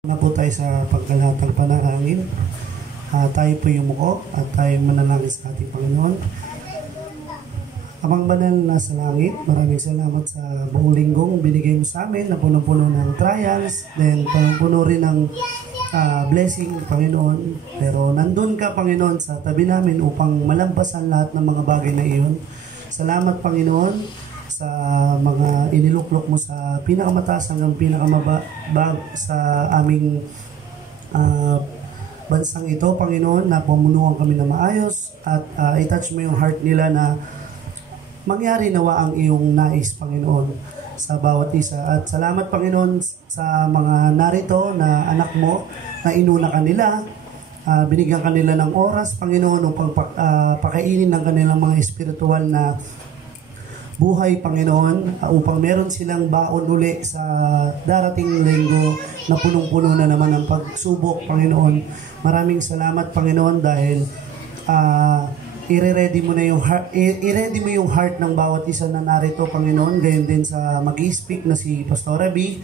Na po tayo sa pagkalatang panalangin. Tayo po yumuko at tayo manalangin sa ating Panginoon. Amang banal na sa langit, maraming salamat sa buong linggong binigay mo sa amin na punong-puno ng trials, then punong-puno rin ng blessing, Panginoon. Pero nandun ka, Panginoon, sa tabi namin upang malampasan lahat ng mga bagay na iyon. Salamat, Panginoon, sa mga iniluklok mo sa pinakamataas hanggang pinakamababa sa aming bansang ito, Panginoon, na pamunuan kami na maayos at i-touch mo yung heart nila na mangyari nawa ang iyong nais, Panginoon, sa bawat isa. At salamat, Panginoon, sa mga narito na anak mo na inuna kanila, binigyan kanila ng oras, Panginoon, upang pakainin ng kanilang mga espiritual na buhay, Panginoon, upang meron silang baon uli sa darating linggo na punong-puno na naman ang pagsubok, Panginoon. Maraming salamat, Panginoon, dahil i-ready mo yung heart ng bawat isa na narito, Panginoon. Gayon din sa mag-i-speak na si Pastora B.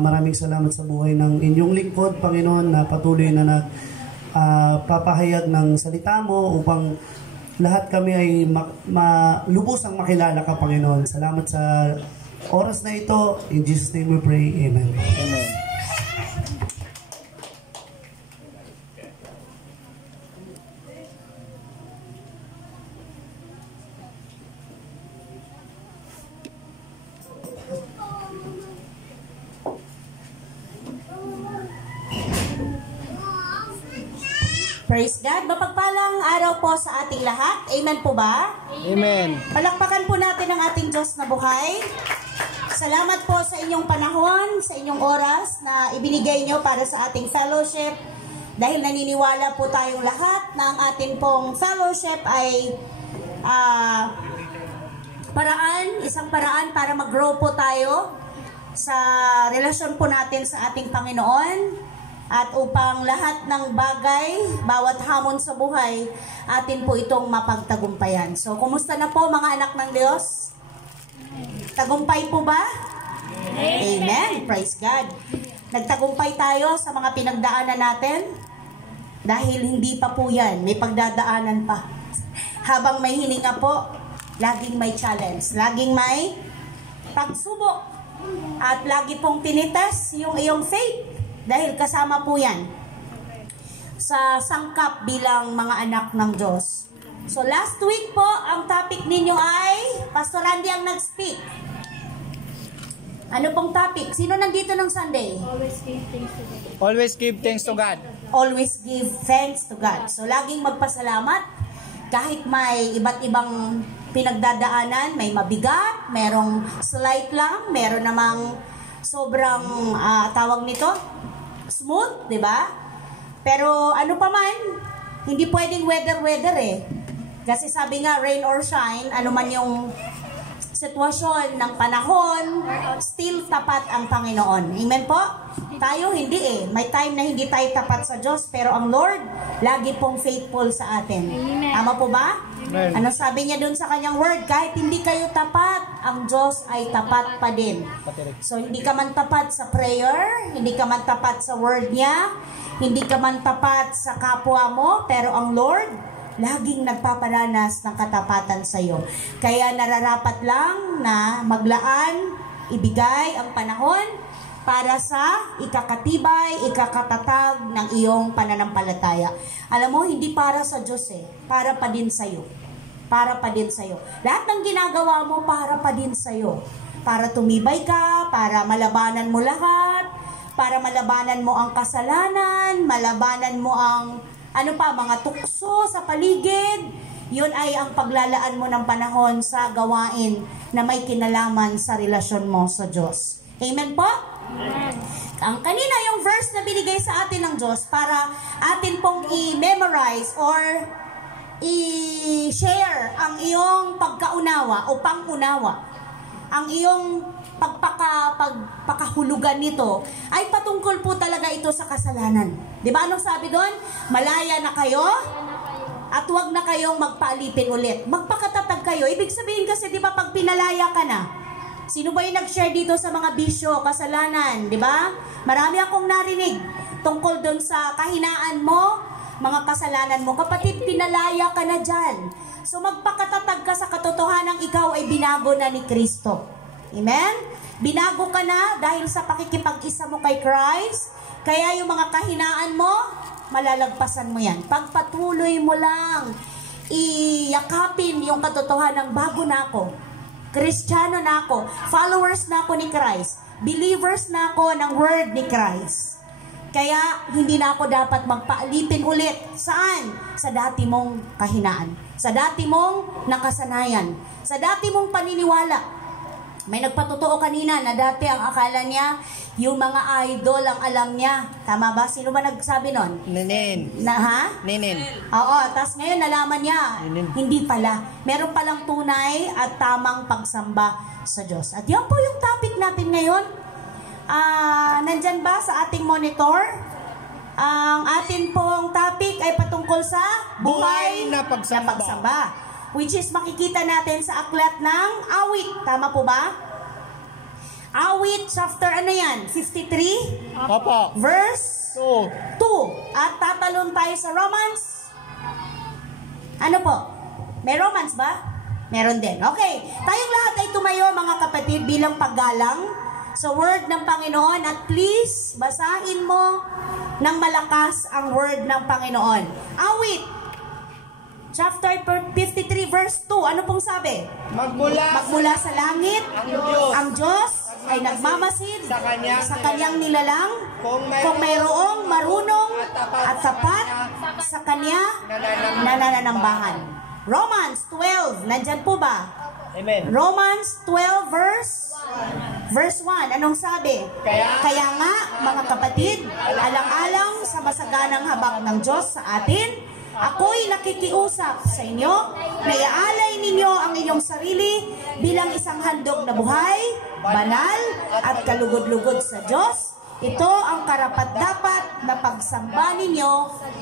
Maraming salamat sa buhay ng inyong lingkod, Panginoon, na patuloy na papahayag ng salita mo upang lahat kami ay lubusang makilala ka, Panginoon. Salamat sa oras na ito. In Jesus' name we pray. Amen. Amen. Praise God. Mapagpalang araw po sa ating lahat. Amen po ba? Amen. Palakpakan po natin ang ating Diyos na buhay. Salamat po sa inyong panahon, sa inyong oras na ibinigay nyo para sa ating fellowship. Dahil naniniwala po tayong lahat na ang ating pong fellowship ay isang paraan para mag-grow po tayo sa relasyon po natin sa ating Panginoon. At upang lahat ng bagay, bawat hamon sa buhay, atin po itong mapagtagumpayan. So, kumusta na po mga anak ng Diyos? Tagumpay po ba? Amen. Praise God. Nagtagumpay tayo sa mga pinagdaanan natin dahil hindi pa po yan. May pagdadaanan pa. Habang may hininga po, laging may challenge. Laging may pagsubok. At lagi pong tinites yung iyong faith. Dahil kasama po yan sa sangkap bilang mga anak ng Diyos. So last week po, ang topic ninyo ay, Pastor Randy ang nag-speak. Ano pong topic? Sino nandito ng Sunday? Always give thanks to God. Always give thanks to God. So laging magpasalamat kahit may iba't ibang pinagdadaanan, may mabigat, merong slight lang, meron namang sobrang tawag nito, smooth, di ba? Pero ano pa man, hindi pwedeng weather eh. Kasi sabi nga, rain or shine, ano man yung sitwasyon ng panahon, still tapat ang Panginoon. Amen po? Tayo hindi eh. May time na hindi tayo tapat sa Diyos, pero ang Lord, lagi pong faithful sa atin. Amen. Tama po ba? Amen. Ano sabi niya dun sa kanyang word? Kahit hindi kayo tapat, ang Diyos ay tapat pa din. So, hindi ka man tapat sa prayer, hindi ka man tapat sa word niya, hindi ka man tapat sa kapwa mo, pero ang Lord, laging nagpaparanas ng katapatan sa iyo. Kaya nararapat lang na maglaan, ibigay ang panahon para sa ikakatibay, ikakatatag ng iyong pananampalataya. Alam mo, hindi para sa Diyos eh. Para pa din sa'yo. Para pa din sa'yo. Lahat ng ginagawa mo, para pa din sa'yo. Para tumibay ka, para malabanan mo lahat, para malabanan mo ang kasalanan, malabanan mo ang mga tukso sa paligid. Yun ay ang paglalaan mo ng panahon sa gawain na may kinalaman sa relasyon mo sa Diyos. Amen po? Amen. Ang kanina yung verse na binigay sa atin ng Diyos para atin pong i-memorize or i-share ang iyong pagkaunawa o pangunawa. Ang iyong pagpakahulugan nito ay patungkol po talaga ito sa kasalanan. Di ba anong sabi doon? Malaya na kayo at huwag na kayong magpaalipin ulit. Magpakatatag kayo. Ibig sabihin kasi di ba pag pinalaya ka na, Sino ba yung nag-share dito sa mga bisyo, kasalanan, di ba? Marami akong narinig tungkol doon sa kahinaan mo, mga kasalanan mo. Kapatid, pinalaya ka na dyan. So magpakatatag ka sa katotohanan, ikaw ay binago na ni Kristo. Amen? Binago ka na dahil sa pakikipag-isa mo kay Christ. Kaya yung mga kahinaan mo, malalagpasan mo yan. Pagpatuloy mo lang, iyakapin yung katotohanan, bago na ako. Kristiyano na ako. Followers na ako ni Christ. Believers na ako ng word ni Christ. Kaya hindi na ako dapat magpaalipin ulit. Saan? Sa dati mong kahinaan. Sa dati mong nakasanayan. Sa dati mong paniniwala. May nagpatotoo kanina na dati ang akala niya, yung mga idol ang alam niya. Tama ba? Sino ba nagsabi nun? Ninin. Ha? Ninin. Oo, tapos ngayon nalaman niya, Ninin. hindi pala. Meron palang tunay at tamang pagsamba sa Diyos. At yan po yung topic natin ngayon. Nandyan ba sa ating monitor? Ang atin pong topic ay patungkol sa buhay na pagsamba. Which is makikita natin sa aklat ng Awit. Tama po ba? Awit chapter ano yan? 53? Opo. Verse 2. At tatalon tayo sa Romans. Ano po? May Romans ba? Meron din. Okay. Tayong lahat ay tumayo mga kapatid bilang paggalang sa word ng Panginoon. At please, basahin mo ng malakas ang word ng Panginoon. Awit chapter 53 verse 2. Ano pong sabi? Magmula sa langit, ang Diyos ay nagmamasid sa kanyang nilalang kung mayroong marunong at tapat sa kanya na nananambahan. Romans 12, nandyan po ba? Amen. Romans 12 verse 1. Anong sabi? Kaya nga, mga kapatid, alang-alang sa masaganang habag ng Diyos sa atin, ako'y nakikiusap sa inyo na iaalay ninyo ang inyong sarili bilang isang handog na buhay, banal at kalugod-lugod sa Diyos. Ito ang karapat-dapat na pagsamba ninyo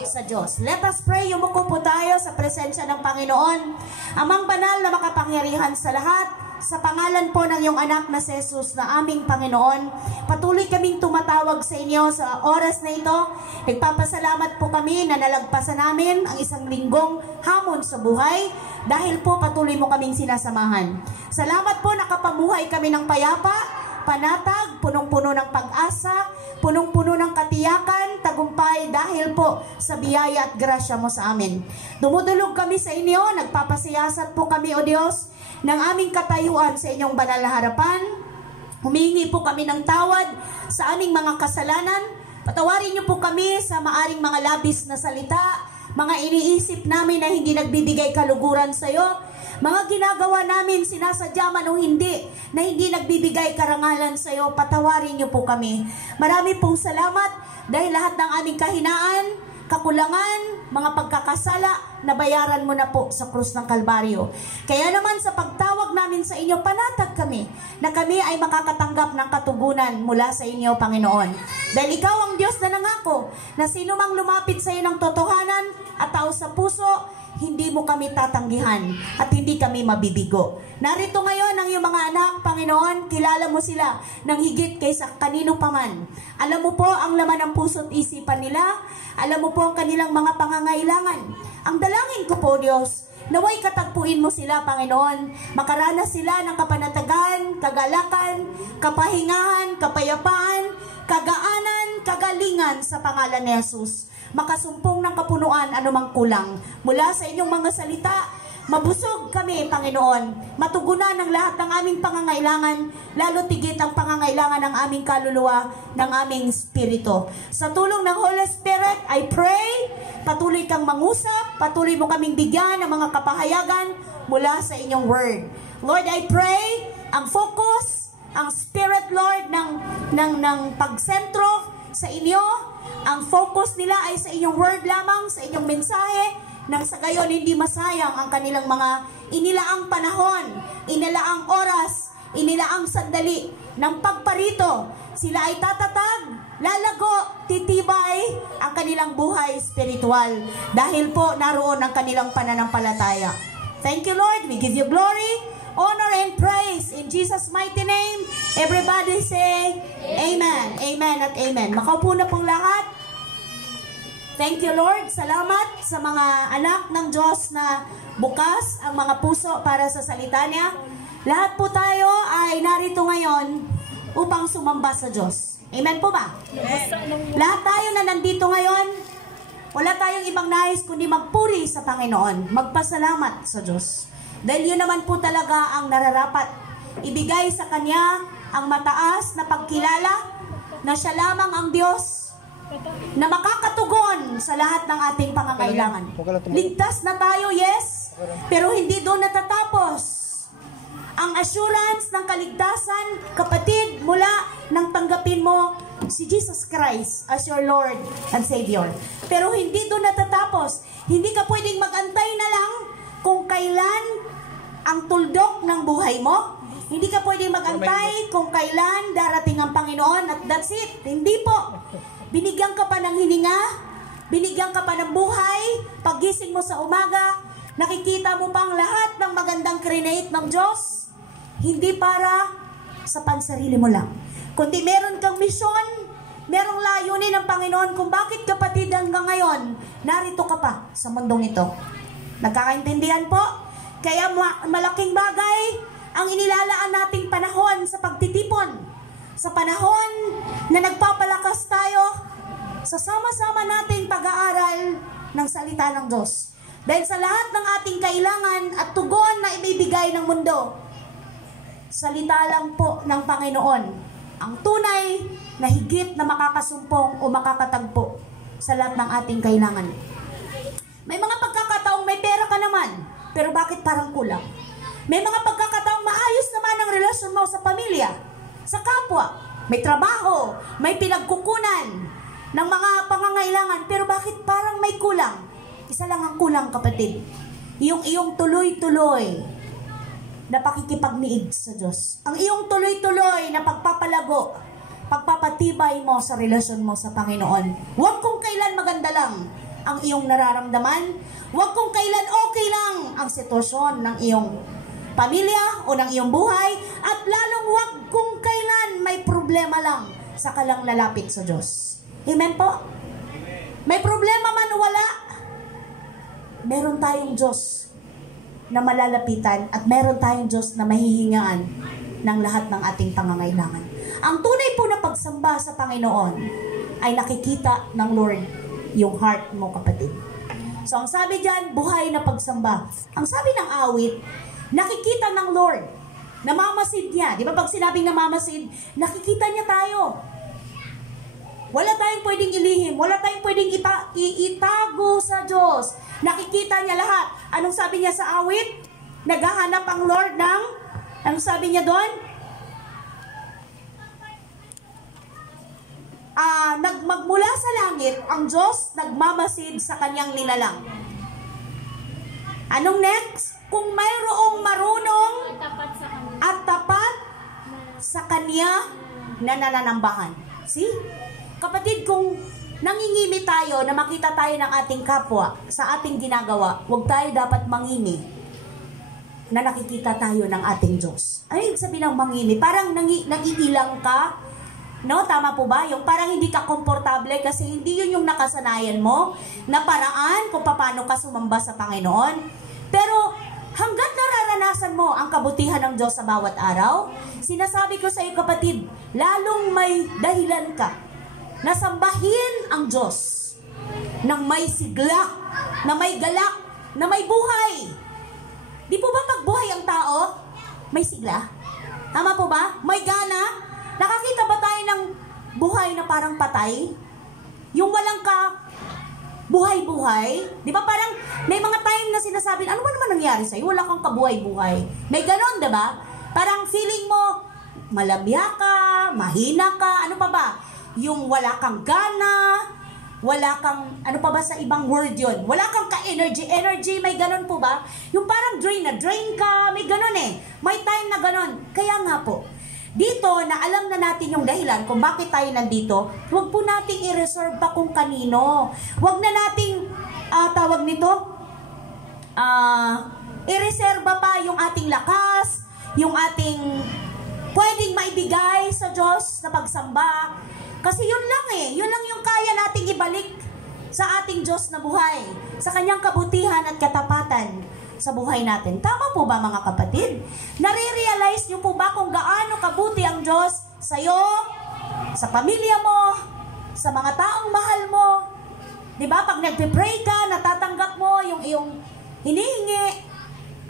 sa Diyos. Let us pray. Yumuko po tayo sa presensya ng Panginoon. Amang banal na makapangyarihan sa lahat, sa pangalan po ng iyong anak na si Jesus na aming Panginoon, patuloy kaming tumatawag sa inyo sa oras na ito. Nagpapasalamat po kami na nalagpasan namin ang isang linggong hamon sa buhay dahil po patuloy mo kaming sinasamahan. Salamat po nakapamuhay kami ng payapa, panatag, punong-puno ng pag-asa, punong-puno ng katiyakan, tagumpay dahil po sa biyaya at grasya mo sa amin. Dumudulog kami sa inyo, nagpapasiyasat po kami, O Diyos, ng aming katayuan sa inyong banal na harapan. Humingi po kami ng tawad sa aming mga kasalanan. Patawarin niyo po kami sa maaring mga labis na salita, mga iniisip namin na hindi nagbibigay kaluguran sa iyo, mga ginagawa namin sinasadya man o hindi, na hindi nagbibigay karangalan sa iyo. Patawarin niyo po kami. Marami pong salamat dahil lahat ng aming kahinaan, kakulangan, mga pagkakasala, nabayaran mo na po sa krus ng Kalbaryo. Kaya naman sa pagtawag namin sa inyo, panatag kami na kami ay makakatanggap ng katugunan mula sa inyo, Panginoon. Dahil ikaw ang Diyos na nangako na sino mang lumapit sa iyo ng totohanan at tao sa puso, hindi mo kami tatanggihan at hindi kami mabibigo. Narito ngayon ang iyong mga anak, Panginoon, kilala mo sila ng higit kaysa kanino paman. Alam mo po ang laman ng puso at isipan nila. Alam mo po ang kanilang mga pangangailangan. Ang dalangin ko po, Diyos, naway katagpuin mo sila, Panginoon. Makaranas sila ng kapanatagan, kagalakan, kapahingahan, kapayapaan, kagaanan, kagalingan sa pangalan ni Jesus. Makasumpong ng kapunuan anumang kulang. Mula sa inyong mga salita, mabusog kami, Panginoon. Matugunan ang lahat ng aming pangangailangan, lalo tigit ang pangangailangan ng aming kaluluwa, ng aming spirito. Sa tulong ng Holy Spirit, I pray, patuloy kang mangusap, patuloy mo kaming bigyan ng mga kapahayagan mula sa inyong word. Lord, I pray, ang focus, ang spirit, Lord, ng pagsentro sa inyo, ang focus nila ay sa inyong word lamang, sa inyong mensahe, nang sa gayon hindi masayang ang kanilang mga inilaang panahon, inilaang oras, inilaang sandali ng pagparito. Sila ay tatatag, lalago, titibay ang kanilang buhay spiritual dahil po naroon ang kanilang pananampalataya. Thank you, Lord. We give you glory. honor, and praise. In Jesus' mighty name, everybody say, Amen. Amen at Amen. Makaupo na pong lahat. Thank you, Lord. Salamat sa mga anak ng Diyos na bukas ang mga puso para sa salita niya. Lahat po tayo ay narito ngayon upang sumamba sa Diyos. Amen po ba? Yes. Lahat tayo na nandito ngayon, wala tayong ibang nais kundi magpuri sa Panginoon, magpasalamat sa Diyos. Dahil yun naman po talaga ang nararapat. Ibigay sa Kanya ang mataas na pagkilala na Siya lamang ang Diyos na makakatugon sa lahat ng ating pangangailangan. Ligtas na tayo, yes, pero hindi doon natatapos. Ang assurance ng kaligtasan, kapatid, mula nang tanggapin mo si Jesus Christ as your Lord and Savior. Pero hindi doon natatapos. Hindi ka pwedeng mag-antay na lang kung kailan ang tuldok ng buhay mo. Hindi ka pwedeng mag-antay kung kailan darating ang Panginoon at that's it. Hindi po. Binigyan ka pa ng hininga, binigyan ka pa ng buhay, paggising mo sa umaga, nakikita mo pang lahat ng magandang create ng Diyos. Hindi para sa pansarili mo lang. Kundi meron kang misyon, merong layunin ng Panginoon kung bakit kapatid hanggang ngayon, narito ka pa sa mundong ito. Nagkakaintindihan po? Kaya malaking bagay ang inilalaan nating panahon sa pagtitipon. Sa panahon na nagpapalakas tayo sa sama-sama nating pag-aaral ng salita ng Diyos. Dahil sa lahat ng ating kailangan at tugon na ibibigay ng mundo, salita lang po ng Panginoon ang tunay na higit na makakasumpong o makakatagpo sa lahat ng ating kailangan. May mga pagkakataong may pera ka naman, pero bakit parang kulang? May mga pagkakataong maayos naman ang relasyon mo sa pamilya, sa kapwa, may trabaho, may pinagkukunan ng mga pangangailangan, pero bakit parang may kulang? Isa lang ang kulang, kapatid. Iyong tuloy-tuloy na pakikipagniig sa Diyos. Ang iyong tuloy-tuloy na pagpapalago, pagpapatibay mo sa relasyon mo sa Panginoon. Huwag kung kailan maganda lang ang iyong nararamdaman. Huwag kung kailan okay lang ang sitwasyon ng iyong pamilya o ng iyong buhay. At lalong huwag kung kailan may problema lang sa kalang lalapit sa Diyos. Amen po? May problema man o wala, meron tayong Diyos na malalapitan at meron tayong Diyos na mahihingaan ng lahat ng ating pangangailangan. Ang tunay po na pagsamba sa Panginoon ay nakikita ng Lord yung heart mo, kapatid. So ang sabi dyan, buhay na pagsamba. Ang sabi ng awit, nakikita ng Lord, namamasid niya. Di ba pag sinabing namamasid, nakikita niya tayo. Wala tayong pwedeng ilihim, wala tayong pwedeng itago sa Diyos. Nakikita niya lahat. Anong sabi niya sa awit? Naghahanap ang Lord ng, anong sabi niya doon? Magmula sa langit, ang Diyos nagmamasid sa kanyang nilalang. Anong next? Kung mayroong marunong at tapat sa kanya na nananambahan. See? Kapatid, kung nangingimi tayo na makita tayo ng ating kapwa sa ating ginagawa, huwag tayo dapat mangimi na nakikita tayo ng ating Diyos. Ano yung sabi ng mangimi? Parang nangiilang ka. No, tama po ba? Yung parang hindi ka komportable kasi hindi yun yung nakasanayan mo na paraan kung paano ka sumamba sa Panginoon. Pero hanggat nararanasan mo ang kabutihan ng Diyos sa bawat araw, sinasabi ko sa iyo, kapatid, lalong may dahilan ka na sambahin ang Diyos ng may sigla, na may galak, na may buhay. Di po ba pag buhay ang tao, may sigla? Tama po ba? May gana? Nakakita ba tayo ng buhay na parang patay? Yung walang ka buhay-buhay? Di ba parang may mga time na sinasabi, ano ba naman nangyari sa'yo? Wala kang kabuhay-buhay. May ganon, di ba? Parang feeling mo, malabya ka, mahina ka, ano pa ba? Yung wala kang gana, wala kang, ano pa ba sa ibang word yun? Wala kang ka-energy, may ganon po ba? Yung parang drain ka, may ganon eh. May time na ganon. Kaya nga po, dito, na alam na natin yung dahilan kung bakit tayo nandito, huwag po nating i-reserve pa kung kanino. Huwag na nating, tawag nito, i-reserve pa yung ating lakas, yung ating pwedeng maibigay sa Diyos na pagsamba. Kasi yun lang yun lang yung kaya nating ibalik sa ating Diyos na buhay, sa kanyang kabutihan at katapatan sa buhay natin. Tama po ba mga kapatid? Nare-realize niyo po ba kung gaano kabuti ang Diyos sa iyo, sa pamilya mo, sa mga taong mahal mo? Diba, pag nagpe-pray ka, natatanggap mo yung iyong hinihingi.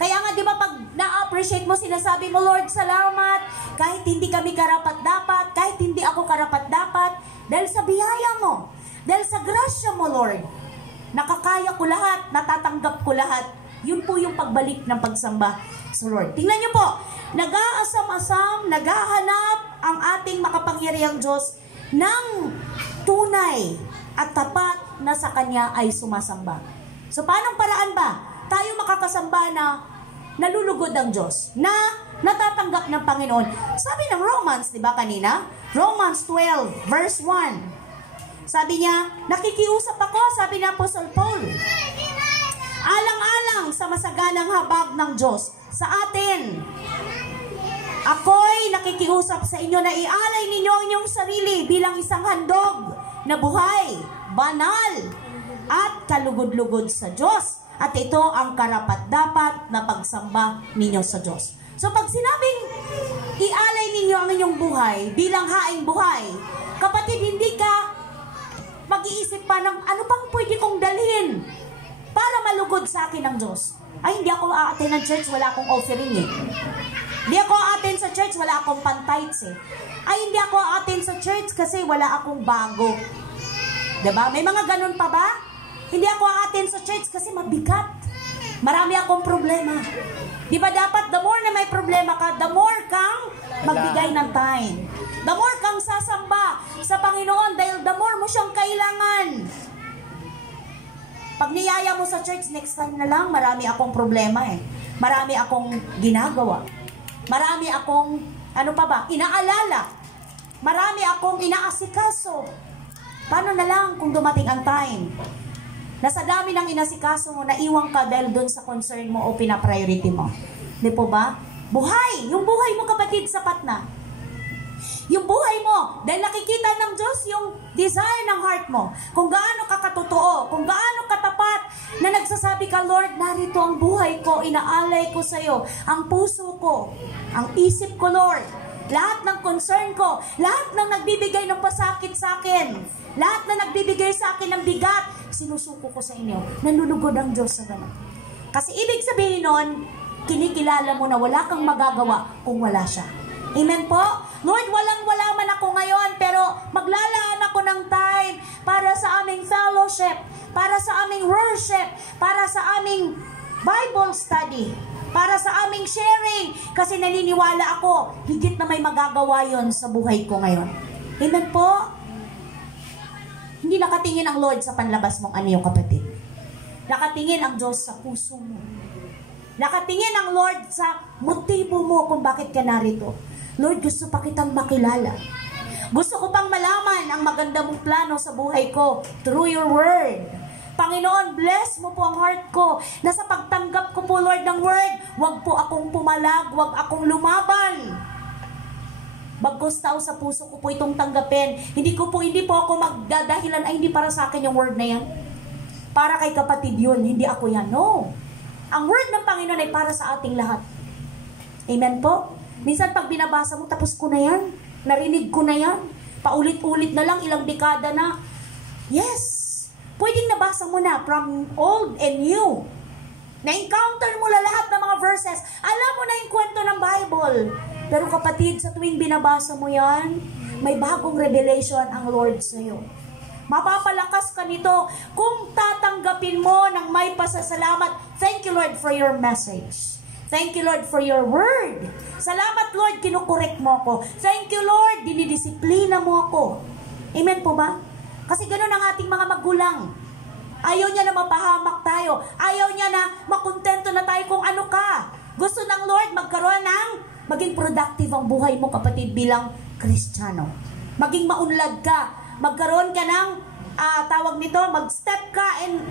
Kaya nga, diba, pag na-appreciate mo, sinasabi mo, Lord, salamat, kahit hindi kami karapat-dapat, kahit hindi ako karapat-dapat, dahil sa biyaya mo, dahil sa grasya mo, Lord, nakakaya ko lahat, natatanggap ko lahat. Yun po yung pagbalik ng pagsamba sa Lord. Tingnan niyo po, nag-aasam-asam, naghahanap ang ating makapangyarihang Diyos ng tunay at tapat na sa Kanya ay sumasamba. So, paanong paraan ba tayo makakasamba na nalulugod ang Diyos, na natatanggap ng Panginoon? Sabi ng Romans, di ba kanina? Romans 12, verse 1. Sabi niya, nakikiusap ako, sabi ni Apostle Paul, alang-alang sa masaganang habag ng Diyos sa atin. Ako'y nakikiusap sa inyo na ialay ninyo ang inyong sarili bilang isang handog na buhay, banal, at kalugod-lugod sa Diyos. At ito ang karapat-dapat na pagsamba ninyo sa Diyos. So pag sinabing ialay ninyo ang inyong buhay bilang haing buhay, kapatid, hindi ka mag-iisip pa ng ano pang pwede kong dalhin para malugod sa akin ng Diyos. Ay, hindi ako aaten ng church, wala akong offering Hindi ako aaten sa church, wala akong pantights Ay, hindi ako aaten sa church kasi wala akong bago. Diba? May mga ganun pa ba? Hindi ako aaten sa church kasi mabigat. Marami akong problema. Diba dapat, the more na may problema ka, the more kang magbigay ng time. The more kang sasamba sa Panginoon dahil the more mo siyang kailangan. Pag niyaya mo sa church, next time na lang, marami akong problema Marami akong ginagawa. Marami akong, ano pa ba, inaalala. Marami akong inaasikaso. Paano na lang kung dumating ang time na sa dami ng inasikaso mo, naiwang ka dahil doon sa concern mo o pinapriority mo? Di po ba? Buhay! Yung buhay mo, kapatid, sapat na. Yung buhay mo, dahil nakikita ng Diyos yung desire ng heart mo, kung gaano ka katotoo, kung gaano katapat na nagsasabi ka, Lord, narito ang buhay ko, inaalay ko sa iyo, ang puso ko, ang isip ko, Lord, lahat ng concern ko, lahat ng nagbibigay ng pasakit sa akin, lahat na nagbibigay sa akin ng bigat, sinusuko ko sa inyo. Nalulugod ang Diyos sa ganun. Kasi ibig sabihin nun, kinikilala mo na wala kang magagawa kung wala siya. Amen po? Lord, walang-wala man ako ngayon, pero maglalaan ako ng time para sa aming fellowship, para sa aming worship, para sa aming Bible study, para sa aming sharing, kasi naniniwala ako, higit na may magagawa yon sa buhay ko ngayon. Amen po? Hindi nakatingin ang Lord sa panlabas mong anyo, kapatid. Nakatingin ang Diyos sa puso mo. Nakatingin ang Lord sa motibo mo kung bakit ka narito. Lord, gusto pa kitang makilala. Gusto ko pang malaman ang maganda mong plano sa buhay ko through your word. Panginoon, bless mo po ang heart ko na sa pagtanggap ko po, Lord, ng word, wag po akong pumalag, wag akong lumaban. Bagkus tao sa puso ko po itong tanggapin. Hindi po ako magdadahilan, ay hindi para sa akin yung word na yan. Para kay kapatid yun, hindi ako yan. No. Ang word ng Panginoon ay para sa ating lahat. Amen po? Minsan pag binabasa mo, tapos ko na yan. Narinig ko na yan. Paulit-ulit na lang, ilang dekada na. Yes! Pwedeng nabasa mo na from old and new. Na-encounter mo na lahat ng mga verses. Alam mo na yung kwento ng Bible. Pero kapatid, sa tuwing binabasa mo yan, may bagong revelation ang Lord sa iyo. Mapapalakas ka nito kung tatanggapin mo ng may pasasalamat. Thank you, Lord, for your message. Thank you, Lord, for your word. Salamat, Lord, kinukorek mo ako. Thank you, Lord, dinidisiplina mo ako. Amen po ba? Kasi ganun ang ating mga magulang. Ayaw niya na mapahamak tayo. Ayaw niya na makontento na tayo kung ano ka. Gusto ng Lord magkaroon ng maging productive ang buhay mo, kapatid, bilang Kristiyano. Maging maunlad ka. Magkaroon ka ng tawag nito, mag-step ka and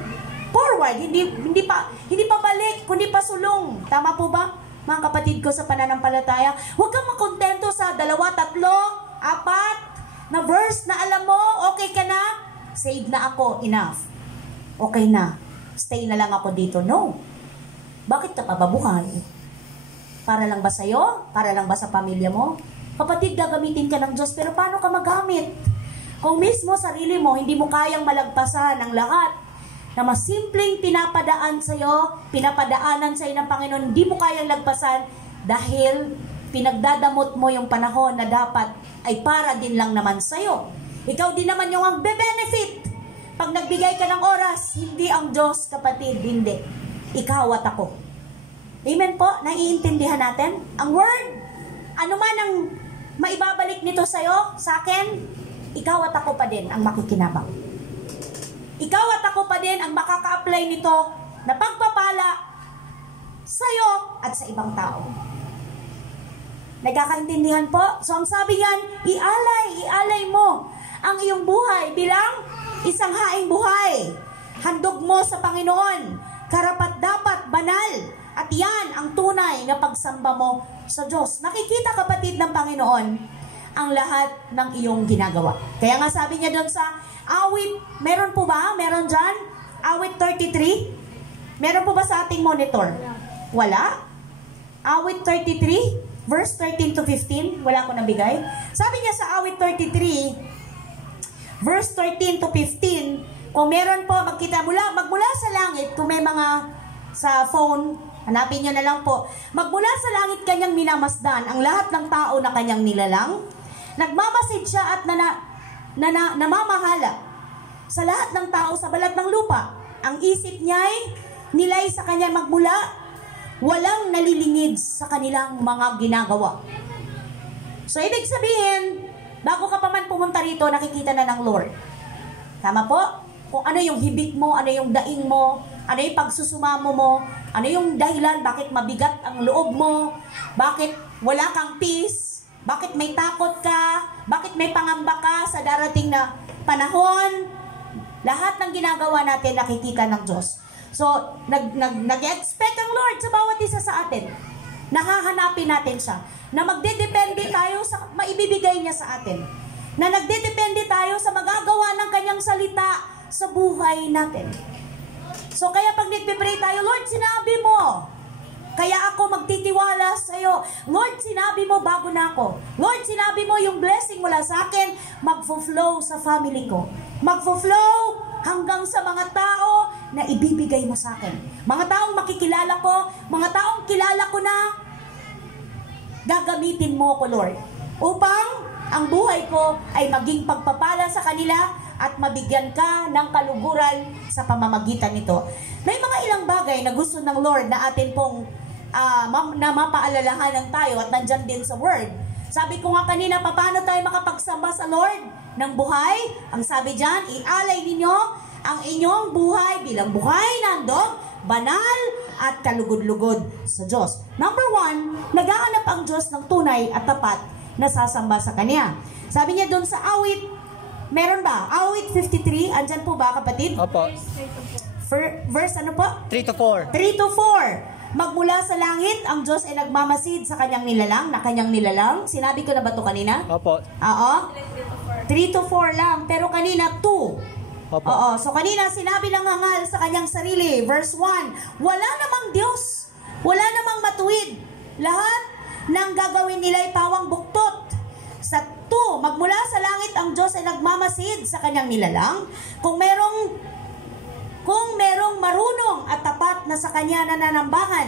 forward. Hindi pa balik, kundi pa sulong. Tama po ba? mga kapatid ko sa pananampalataya, huwag kang makontento sa 2, 3, 4 na verse na alam mo, okay ka na, save na ako, enough. Okay na, stay na lang ako dito. No. Bakit ka pa babuhay? Para lang ba sa'yo? Para lang ba sa pamilya mo? Kapatid, gagamitin ka ng Diyos, pero paano ka magamit? Kung mismo sarili mo, hindi mo kayang malagpasan ang lahat na mas simpleng pinapadaanan sa'yo ng Panginoon, hindi mo kayang lagpasan dahil pinagdadamot mo yung panahon na dapat ay para din lang naman sa'yo. Ikaw din naman yung ang be-benefit. Pag nagbigay ka ng oras, hindi ang Diyos, kapatid, hindi. Ikaw at ako. Amen po? Naiintindihan natin? Ang word, ano man ang maibabalik nito sa'yo, sa akin, ikaw at ako pa din ang makikinabang. Ikaw at ako pa din ang makaka-apply nito na pagpapala sa'yo at sa ibang tao. Nagkakaintindihan po? So ang sabi yan, ialay mo ang iyong buhay bilang isang haing buhay. Handog mo sa Panginoon, karapat-dapat, banal, at yan ang tunay na pagsamba mo sa Diyos. Nakikita, kapatid ng Panginoon, ang lahat ng iyong ginagawa. Kaya nga sabi niya doon sa awit, meron po ba? Meron dyan? Awit 33? Meron po ba sa ating monitor? Wala? Awit 33? Verse 13 to 15, wala ko nabigay. Sabi niya sa awit 33, verse 13 to 15, kung meron po, magmula sa langit, kung may mga sa phone, hanapin niyo na lang po. Magmula sa langit kanyang minamasdan ang lahat ng tao na kanyang nilalang. Nagmamasid siya at namamahala sa lahat ng tao sa balat ng lupa. Ang isip niya'y nilay sa kanya magmula. Walang nalilingid sa kanilang mga ginagawa. So, ibig sabihin, bago ka pa man pumunta rito, nakikita na ng Lord. Tama po? Kung ano yung hibik mo, ano yung daing mo, ano yung pagsusumamo mo, ano yung dahilan, bakit mabigat ang loob mo, bakit wala kang peace, bakit may takot ka, bakit may pangamba ka sa darating na panahon. Lahat ng ginagawa natin, nakikita ng Diyos. So, nag-expect ang Lord sa bawat isa sa atin. Nakahanapin natin siya. Na magdedepende tayo sa maibibigay niya sa atin. Na nagdedepende tayo sa magagawa ng kanyang salita sa buhay natin. So, kaya pag nagpipray tayo, Lord, sinabi mo. Kaya ako magtitiwala sa iyo. Lord, sinabi mo bago na ako. Lord, sinabi mo yung blessing mula sa akin, magfo-flow sa family ko. Magfo-flow hanggang sa mga tao na ibibigay mo sa akin. Mga taong makikilala ko, mga taong kilala ko na, gagamitin mo ko, Lord, upang ang buhay ko ay maging pagpapala sa kanila at mabigyan ka ng kaluguran sa pamamagitan nito. May mga ilang bagay na gusto ng Lord na atin pong na mapaalalahanan tayo at nandyan din sa Word. Sabi ko nga kanina, paano tayo makapagsamba sa Lord ng buhay? Ang sabi dyan, ialay ninyo ang inyong buhay bilang buhay na handog, banal at kalugod-lugod sa Diyos. Number 1, naghahanap ang Diyos ng tunay at tapat na sasamba sa Kanya. Sabi niya doon sa awit, meron ba? Awit 53, andyan po ba, kapatid? Opo. Verse ano po? 3 to 4. 3 to 4. Magmula sa langit, ang Diyos ay nagmamasid sa kanyang nilalang, na kanyang nilalang. Sinabi ko na ba ito kanina? Opo. Oo. 3 to 4 lang, pero kanina 2. Opo. Oo. So kanina sinabi lang hangal sa kanyang sarili. Verse 1, wala namang Diyos, wala namang matuwid. Lahat ng gagawin nila ay pawang buktot. Sa 2, magmula sa langit, ang Diyos ay nagmamasid sa kanyang nilalang. Kung merong marunong at tapat na sa kanya nananambahan.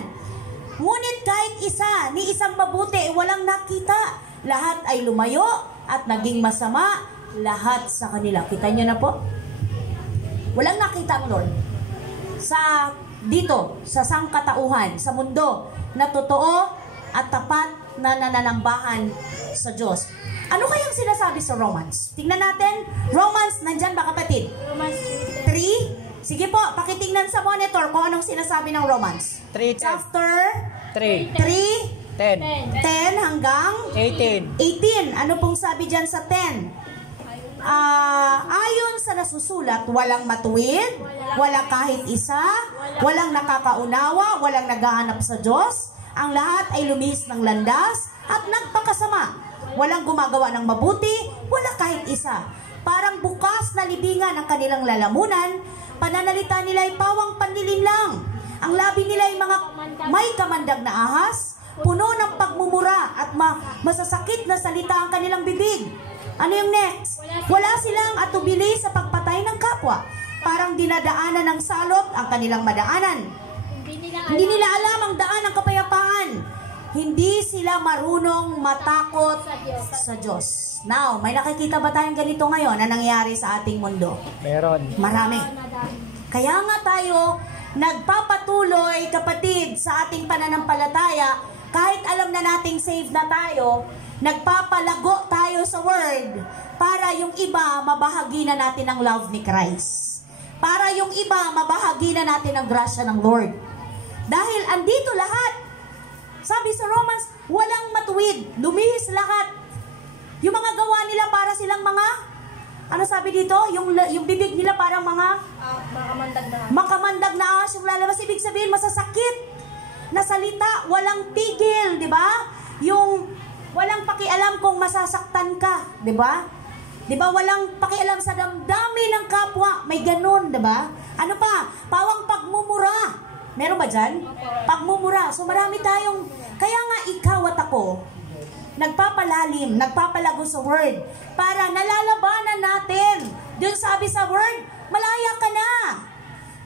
Ngunit kahit isa, ni isang mabuti, walang nakita. Lahat ay lumayo at naging masama lahat sa kanila. Kita niyo na po? Walang nakita ang Lord. Sa sangkatauhan, sa mundo, na totoo at tapat na nananambahan sa Diyos. Ano kayang sinasabi sa Romans? Tingnan natin. Romans, nandyan ba, kapatid? Romans 3. Sige po, pakitingnan sa monitor kung anong sinasabi ng Romans. 3, Chapter 3, 10 hanggang 18. 18. Ano pong sabi dyan sa 10? Ayon sa nasusulat, walang matuwid, walang kahit isa, walang nakakaunawa, walang naghahanap sa Diyos. Ang lahat ay lumihis ng landas at nagpakasama. Walang gumagawa ng mabuti, wala kahit isa. Parang bukas na libingan ang kanilang lalamunan, pananalita nila ay pawang panlilinlang. Ang labi nila ay mga may kamandag na ahas, puno ng pagmumura at masasakit na salita ang kanilang bibig. Ano yung next? Wala silang atubili sa pagpatay ng kapwa. Parang dinadaanan ng salot ang kanilang madaanan. Hindi nila alam ang daan ng kapayapaan. Hindi sila marunong matakot sa Diyos. Now, may nakikita ba tayong ganito ngayon na nangyayari sa ating mundo? Meron. Marami. Kaya nga tayo nagpapatuloy, kapatid, sa ating pananampalataya, kahit alam na nating saved na tayo, nagpapalago tayo sa Word para yung iba mabahagi na natin ang love ni Christ. Para yung iba mabahagi na natin ang grasya ng Lord. Dahil andito lahat. Sabi sa Romans, walang matuwid, lumihis lahat. Yung mga gawa nila para silang mga, ano sabi dito? Yung bibig nila parang mga makamandag na ahas yung lalabas. Ibig sabihin, masasakit na salita, walang tigil, di ba? Yung walang pakialam kung masasaktan ka, di ba? Di ba, walang pakialam sa damdamin ng kapwa, may ganun, di ba? Ano pa? Pawang pagmumura. Meron ba dyan? Pagmumura. So marami tayong, kaya nga ikaw at ako, nagpapalalim, nagpapalago sa Word, para nalalabanan natin. Doon sabi sa Word, malaya ka na.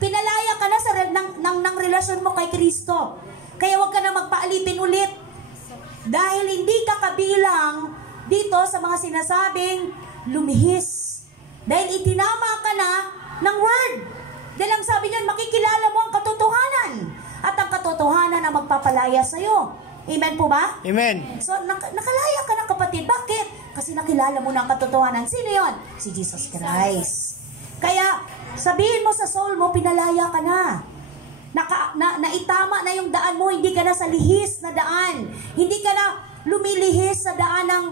Pinalaya ka na sa ng relasyon mo kay Kristo. Kaya huwag ka na magpaalipin ulit. Dahil hindi ka kabilang dito sa mga sinasabing lumihis. Dahil itinama ka na ng Word. Dahil ang sabi niyan, makikilala mo ang katotohanan. At ang katotohanan ang magpapalaya sa iyo. Amen po ba? Amen. So, nakalaya ka na, kapatid. Bakit? Kasi nakilala mo na ang katotohanan. Sino yon? Si Jesus Christ. Kaya, sabihin mo sa soul mo, pinalaya ka na. Naitama na yung daan mo, hindi ka na sa lihis na daan. Hindi ka na lumilihis sa daan ng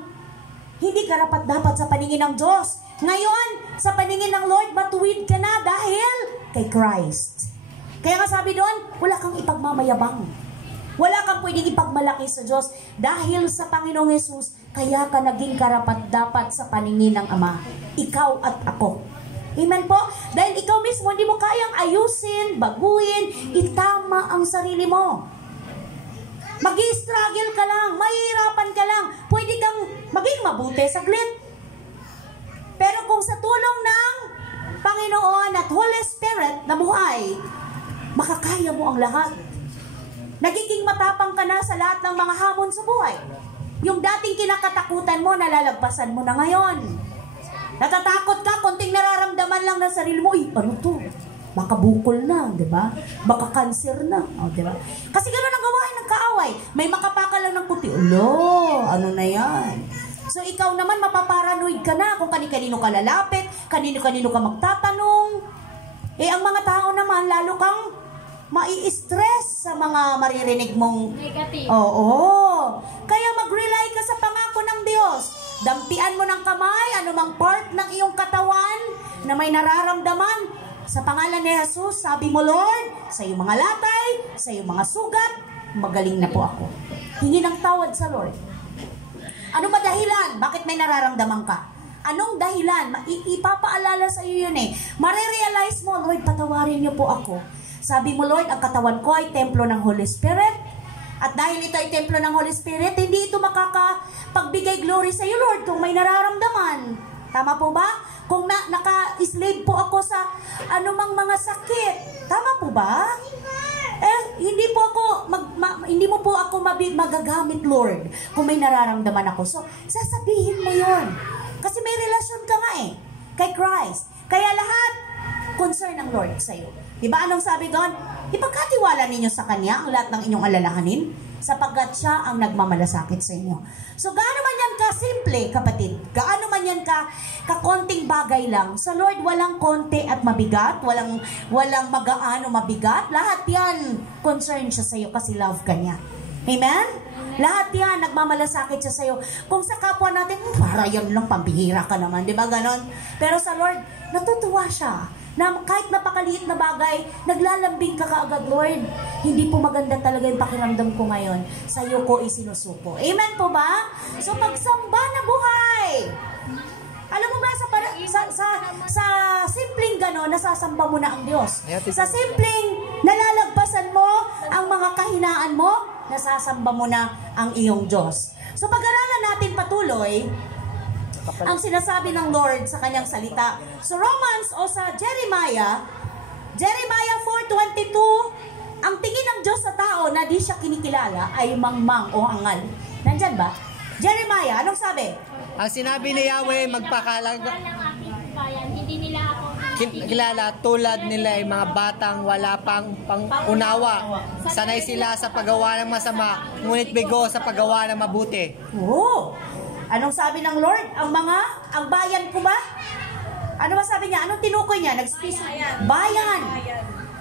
hindi karapat-dapat sa paningin ng Diyos. Ngayon, sa paningin ng Lord, matuwid ka na dahil kay Christ. Kaya nga sabi doon, wala kang ipagmamayabang. Wala kang pwedeng ipagmalaki sa Diyos dahil sa Panginoong Yesus, kaya ka naging karapat-dapat sa paningin ng Ama. Ikaw at ako. Amen po? Dahil ikaw mismo, hindi mo kayang ayusin, baguhin, itama ang sarili mo. Mag-i-struggle ka lang, mahihirapan ka lang, pwede kang maging mabuti saglit. Pero kung sa tulong ng Panginoon at Holy Spirit na buhay, makakaya mo ang lahat. Nagiging matapang ka na sa lahat ng mga hamon sa buhay. Yung dating kinakatakutan mo, nalalagpasan mo na ngayon. Natatakot ka, konting nararamdaman lang ng sarili mo, ano to? Baka bukol na, di ba? Baka cancer na, di ba? Kasi gano'n ang gawain ng kaaway. May makapaka lang ng puti. Ano na yan? So ikaw naman mapaparanoid ka na kung kanino ka lalapit, kanino-kanino ka magtatanong. Ang mga tao naman, lalo kang mai-stress sa mga maririnig mong negative. Oo. Kaya mag-rely ka sa pangako ng Diyos. Dampian mo ng kamay, anumang part ng iyong katawan na may nararamdaman. Sa pangalan ni Jesus, sabi mo, Lord, sa iyong mga latay, sa iyong mga sugat, magaling na po ako. Hingi ng tawad sa Lord. Ano ba dahilan? Bakit may nararamdaman ka? Anong dahilan? Ipapaalala sa iyo yun eh. Marirealize mo, Lord, patawarin niyo po ako. Sabi mo, Lord, ang katawan ko ay templo ng Holy Spirit. At dahil ito ay templo ng Holy Spirit, hindi ito makakapagbigay glory sa iyo, Lord, kung may nararamdaman. Tama po ba? Kung naka-slave po ako sa anumang mga sakit. Tama po ba? Hindi mo po ako magagamit, Lord, kung may nararamdaman ako. So, sasabihin mo yon. Kasi may relasyon ka nga kay Christ. Kaya lahat, concern ng Lord sa iyo. Diba anong sabi doon? Ipagkatiwala ninyo sa Kanya ang lahat ng inyong alalahanin, sapagkat Siya ang nagmamalasakit sa inyo. So, gaano man yan ka-simple, kapatid? Gaano man yan ka-konting bagay lang? Sa Lord, walang konti at mabigat, walang magaano mabigat. Lahat yan, concern Siya sa iyo kasi love ka Niya. Amen? Lahat yan, nagmamalasakit Siya sa iyo. Kung sa kapwa natin, para yan lang, pambihira ka naman, di ba ganon? Pero sa Lord, natutuwa Siya na kahit napakaliit na bagay, naglalambing ka kaagad, Lord. hindi po maganda talaga yung pakiramdam ko ngayon. Sa iyo ko isinusuko. Amen po ba? So pagsamba na buhay. Alam mo ba, sa simpleng gano'n, nasasamba mo na ang Diyos. Sa simpleng nalalagpasan mo ang mga kahinaan mo, nasasamba mo na ang iyong Diyos. So pag-aralan natin patuloy ang sinasabi ng Lord sa kanyang salita. Sa Romans o sa Jeremiah 4:22, ang tingin ng Diyos sa tao na di siya kinikilala ay mangmang o angal. Nandyan ba? Jeremiah, anong sabi? Ang sinabi ni Yahweh, magpakalaga ng aking bayan, hindi nila ako kilala tulad nila ay mga batang wala pang pangunawa. Sanay sila sa paggawa ng masama, ngunit bigo sa paggawa ng mabuti. Oo. Anong sabi ng Lord? Ang bayan ko ba? Ano ba sabi niya? Anong tinukoy niya? Nag-speak. Bayan.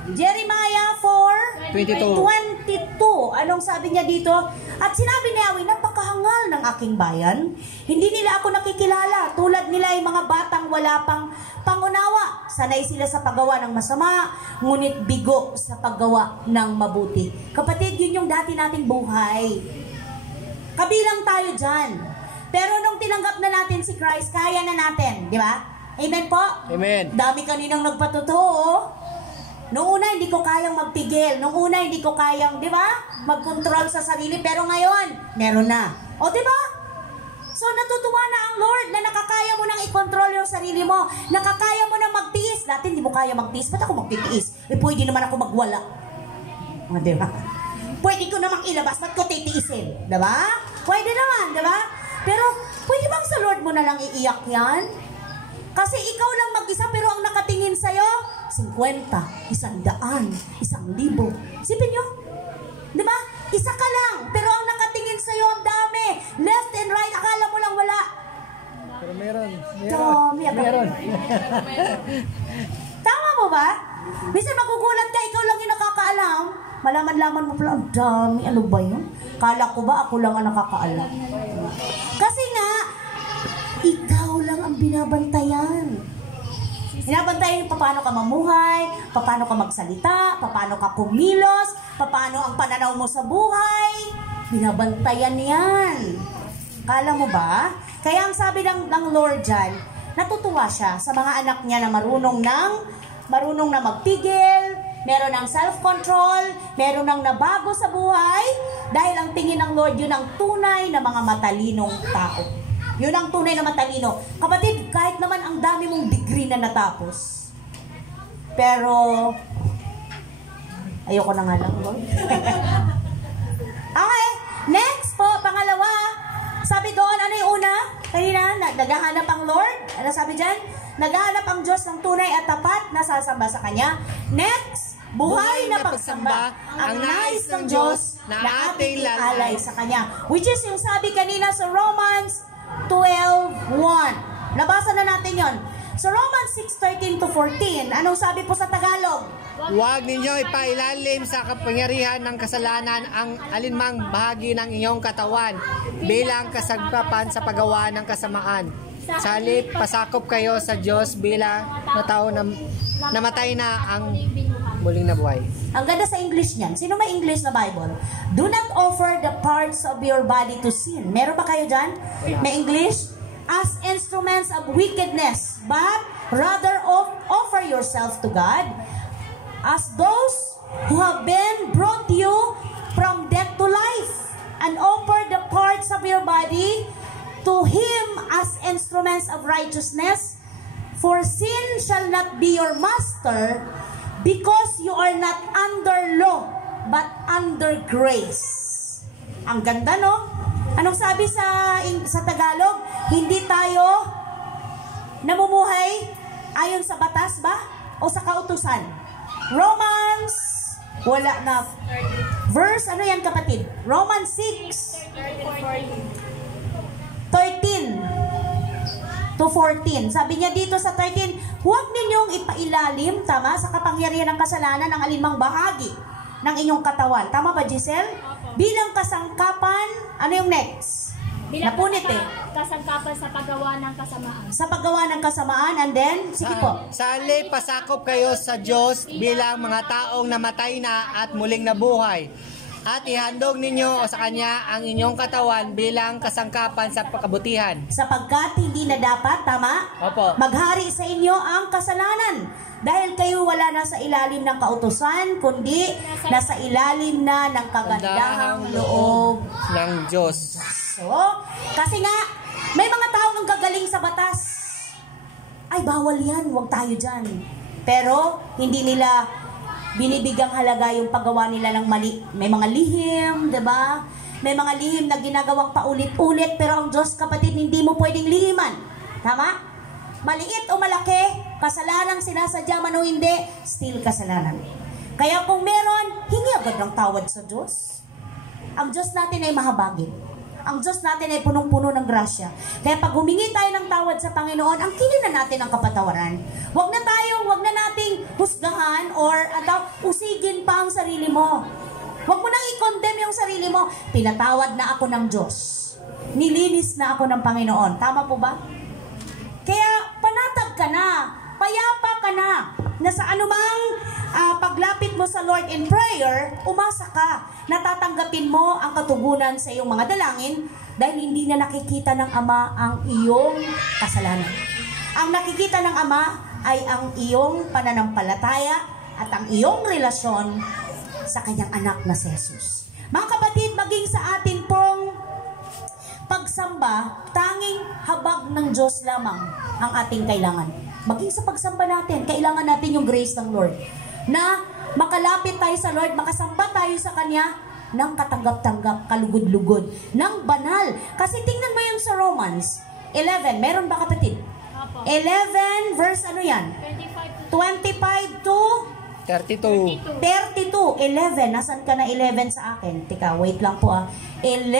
Jeremiah 4:22. Anong sabi niya dito? At sinabi ni Yahweh, napakahangal ng aking bayan. Hindi nila ako nakikilala. Tulad nila ay mga batang wala pang pangunawa. Sanay sila sa paggawa ng masama, ngunit bigo sa paggawa ng mabuti. Kapatid, yun yung dati nating buhay. Kabilang tayo dyan. Pero nung tinanggap na natin si Christ, kaya na natin. Di ba? Amen po? Amen. Dami kaninang nagpatotoo. Noong una, hindi ko kayang magpigil. Noong una, hindi ko kayang, di ba? Mag-control sa sarili. Pero ngayon, meron na. O, di ba? So, natutuwa na ang Lord na nakakaya mo nang i-control yung sarili mo. Nakakaya mo nang magtiis. Dati, hindi mo kaya magtiis. Ba't ako magtitiis? Pwede naman ako magwala. O, di ba? Pwede ko namang ilabas. Ba't ko titiisin? Di ba? Pwede naman, di ba? Pero, pwede bang sa Lord mo na lang iiyak yan? Kasi ikaw lang mag-isa, pero ang nakatingin sa'yo, 50, 100, 1,000. Sipin nyo? Di ba? Isa ka lang, pero ang nakatingin sa'yo, ang dami. Left and right, akala mo lang wala. Pero meron. Meron. Tama mo ba? Minsan magugulat ka, ikaw lang yung nakakaalam. Malaman-laman mo pala, ang dami. Ano ba yun? Kala ko ba ako lang ang nakakaalam? Kasi nga, ikaw lang ang binabantayan. Binabantayan paano ka mamuhay, paano ka magsalita, paano ka kumilos, paano ang pananaw mo sa buhay. Binabantayan yan. Kala mo ba? Kaya ang sabi ng Lord dyan, natutuwa siya sa mga anak niya na marunong na magpigil, meron ng self-control, meron ng nabago sa buhay, dahil ang tingin ng Lord, yun ang tunay na mga matalinong tao. Yun ang tunay na matalino. Kapatid, kahit naman ang dami mong degree na natapos, pero, ayoko na nga lang, Lord. Okay, next po, pangalawa. Sabi doon, ano yung una? Kanina, naghahanap ang Lord. Ano sabi dyan? Naghahanap ang Diyos ng tunay at tapat na sasamba sa Kanya. Next, buhay na pagsamba ang nais ng Diyos na ating lalay sa Kanya. Which is yung sabi kanina sa Romans 12:1. Nabasa na natin yon. So Romans 6:13-14, anong sabi po sa Tagalog? Huwag ninyo ipailalim sa kapangyarihan ng kasalanan ang alinmang bahagi ng inyong katawan bilang kasagpapan sa paggawa ng kasamaan. Sa halip, pasakop kayo sa Diyos bilang na tao na namatay na ang muling nabuhay. Ang ganda sa English niyan. Sino may English na Bible? Do not offer the parts of your body to sin. Meron ba kayo dyan? May English? As instruments of wickedness, but rather offer yourself to God as those who have been brought you from death to life, and offer the parts of your body to Him as instruments of righteousness. For sin shall not be your master, because you are not under law, but under grace. Ang ganda, no? Anong sabi sa Tagalog? Hindi tayo namumuhay ayon sa batas ba? O sa kautusan? Romans, wala na. Verse, ano yan kapatid? Romans 6:13-14. Sabi niya dito sa 13, huwag ninyong ipailalim, tama, sa kapangyarihan ng kasalanan ng alinmang bahagi ng inyong katawan. Tama ba, Giselle? Bilang kasangkapan, ano yung next? Bilang Napunit eh. kasangkapan sa paggawa ng kasamaan. Sa paggawa ng kasamaan, and then, sige po. Sa halip, pasakop kayo sa Diyos bilang mga taong namatay na at muling nabuhay. At ihandog ninyo o sa Kanya ang inyong katawan bilang kasangkapan sa kabutihan. Sapagkat hindi na dapat, tama? Opo. Maghari sa inyo ang kasalanan. Dahil kayo wala na sa ilalim ng kautusan, kundi nasa ilalim na ng kagandahang loob ng Diyos. So, kasi nga, may mga taong ang gagaling sa batas. Ay, bawal yan, huwag tayo dyan. Pero, hindi nila binibigyang halaga yung paggawa nila ng mali. May mga lihim, diba? May mga lihim na ginagawang paulit-ulit, pero ang Diyos, kapatid, hindi mo pwedeng lihiman. Tama? Maliit o malaki, kasalanang sinasadya man o hindi, still kasalanan. Kaya kung meron, hingi agad ng tawad sa Diyos. Ang Diyos natin ay mahabagin. Ang Diyos natin ay punong-puno ng grasya. Kaya pag humingi tayo ng tawad sa Panginoon, ang kinin na natin ang kapatawaran. Huwag na nating husgahan or usigin pa ang sarili mo. Huwag mo nang i-condemn yung sarili mo. Pinatawad na ako ng Diyos. Nilinis na ako ng Panginoon. Tama po ba? Kaya panatag ka na. Payapa ka na. Na sa anumang paglapit mo sa Lord in prayer, umasa ka. Natatanggapin mo ang katugunan sa iyong mga dalangin dahil hindi na nakikita ng Ama ang iyong kasalanan. Ang nakikita ng Ama ay ang iyong pananampalataya at ang iyong relasyon sa kanyang anak na si Jesus. Mga kapatid, maging sa atin pong pagsamba, tanging habag ng Diyos lamang ang ating kailangan. Maging sa pagsamba natin, kailangan natin yung grace ng Lord. Na makalapit tayo sa Lord, makasamba tayo sa Kanya ng katanggap-tanggap, kalugod-lugod, ng banal. Kasi tingnan mo yun sa Romans 11. Meron ba kapatid? 11 verse ano yan? 25 to 32. 32. 11. Nasaan ka na 11 sa akin? Teka, wait lang po 11.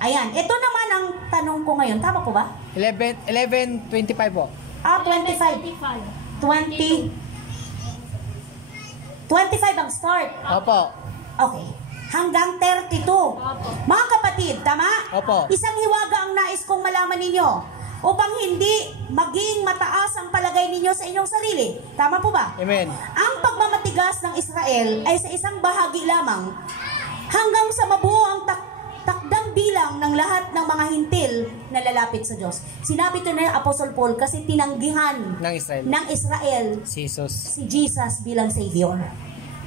Ayan. Ito naman ang tanong ko ngayon. Tama po ba? 11:25 po. 25. 25 ang start. Opo. Okay. Hanggang 32. Mga kapatid, tama? Opo. Isang hiwaga ang nais kong malaman ninyo upang hindi maging mataas ang palagay ninyo sa inyong sarili. Tama po ba? Amen. Ang pagmamatigas ng Israel ay sa isang bahagi lamang hanggang sa mabuo ang takdang bilang ng lahat ng mga hintil na lalapit sa Diyos. Sinabi ito na Apostle Paul kasi tinanggihan ng Israel si Jesus bilang Savior.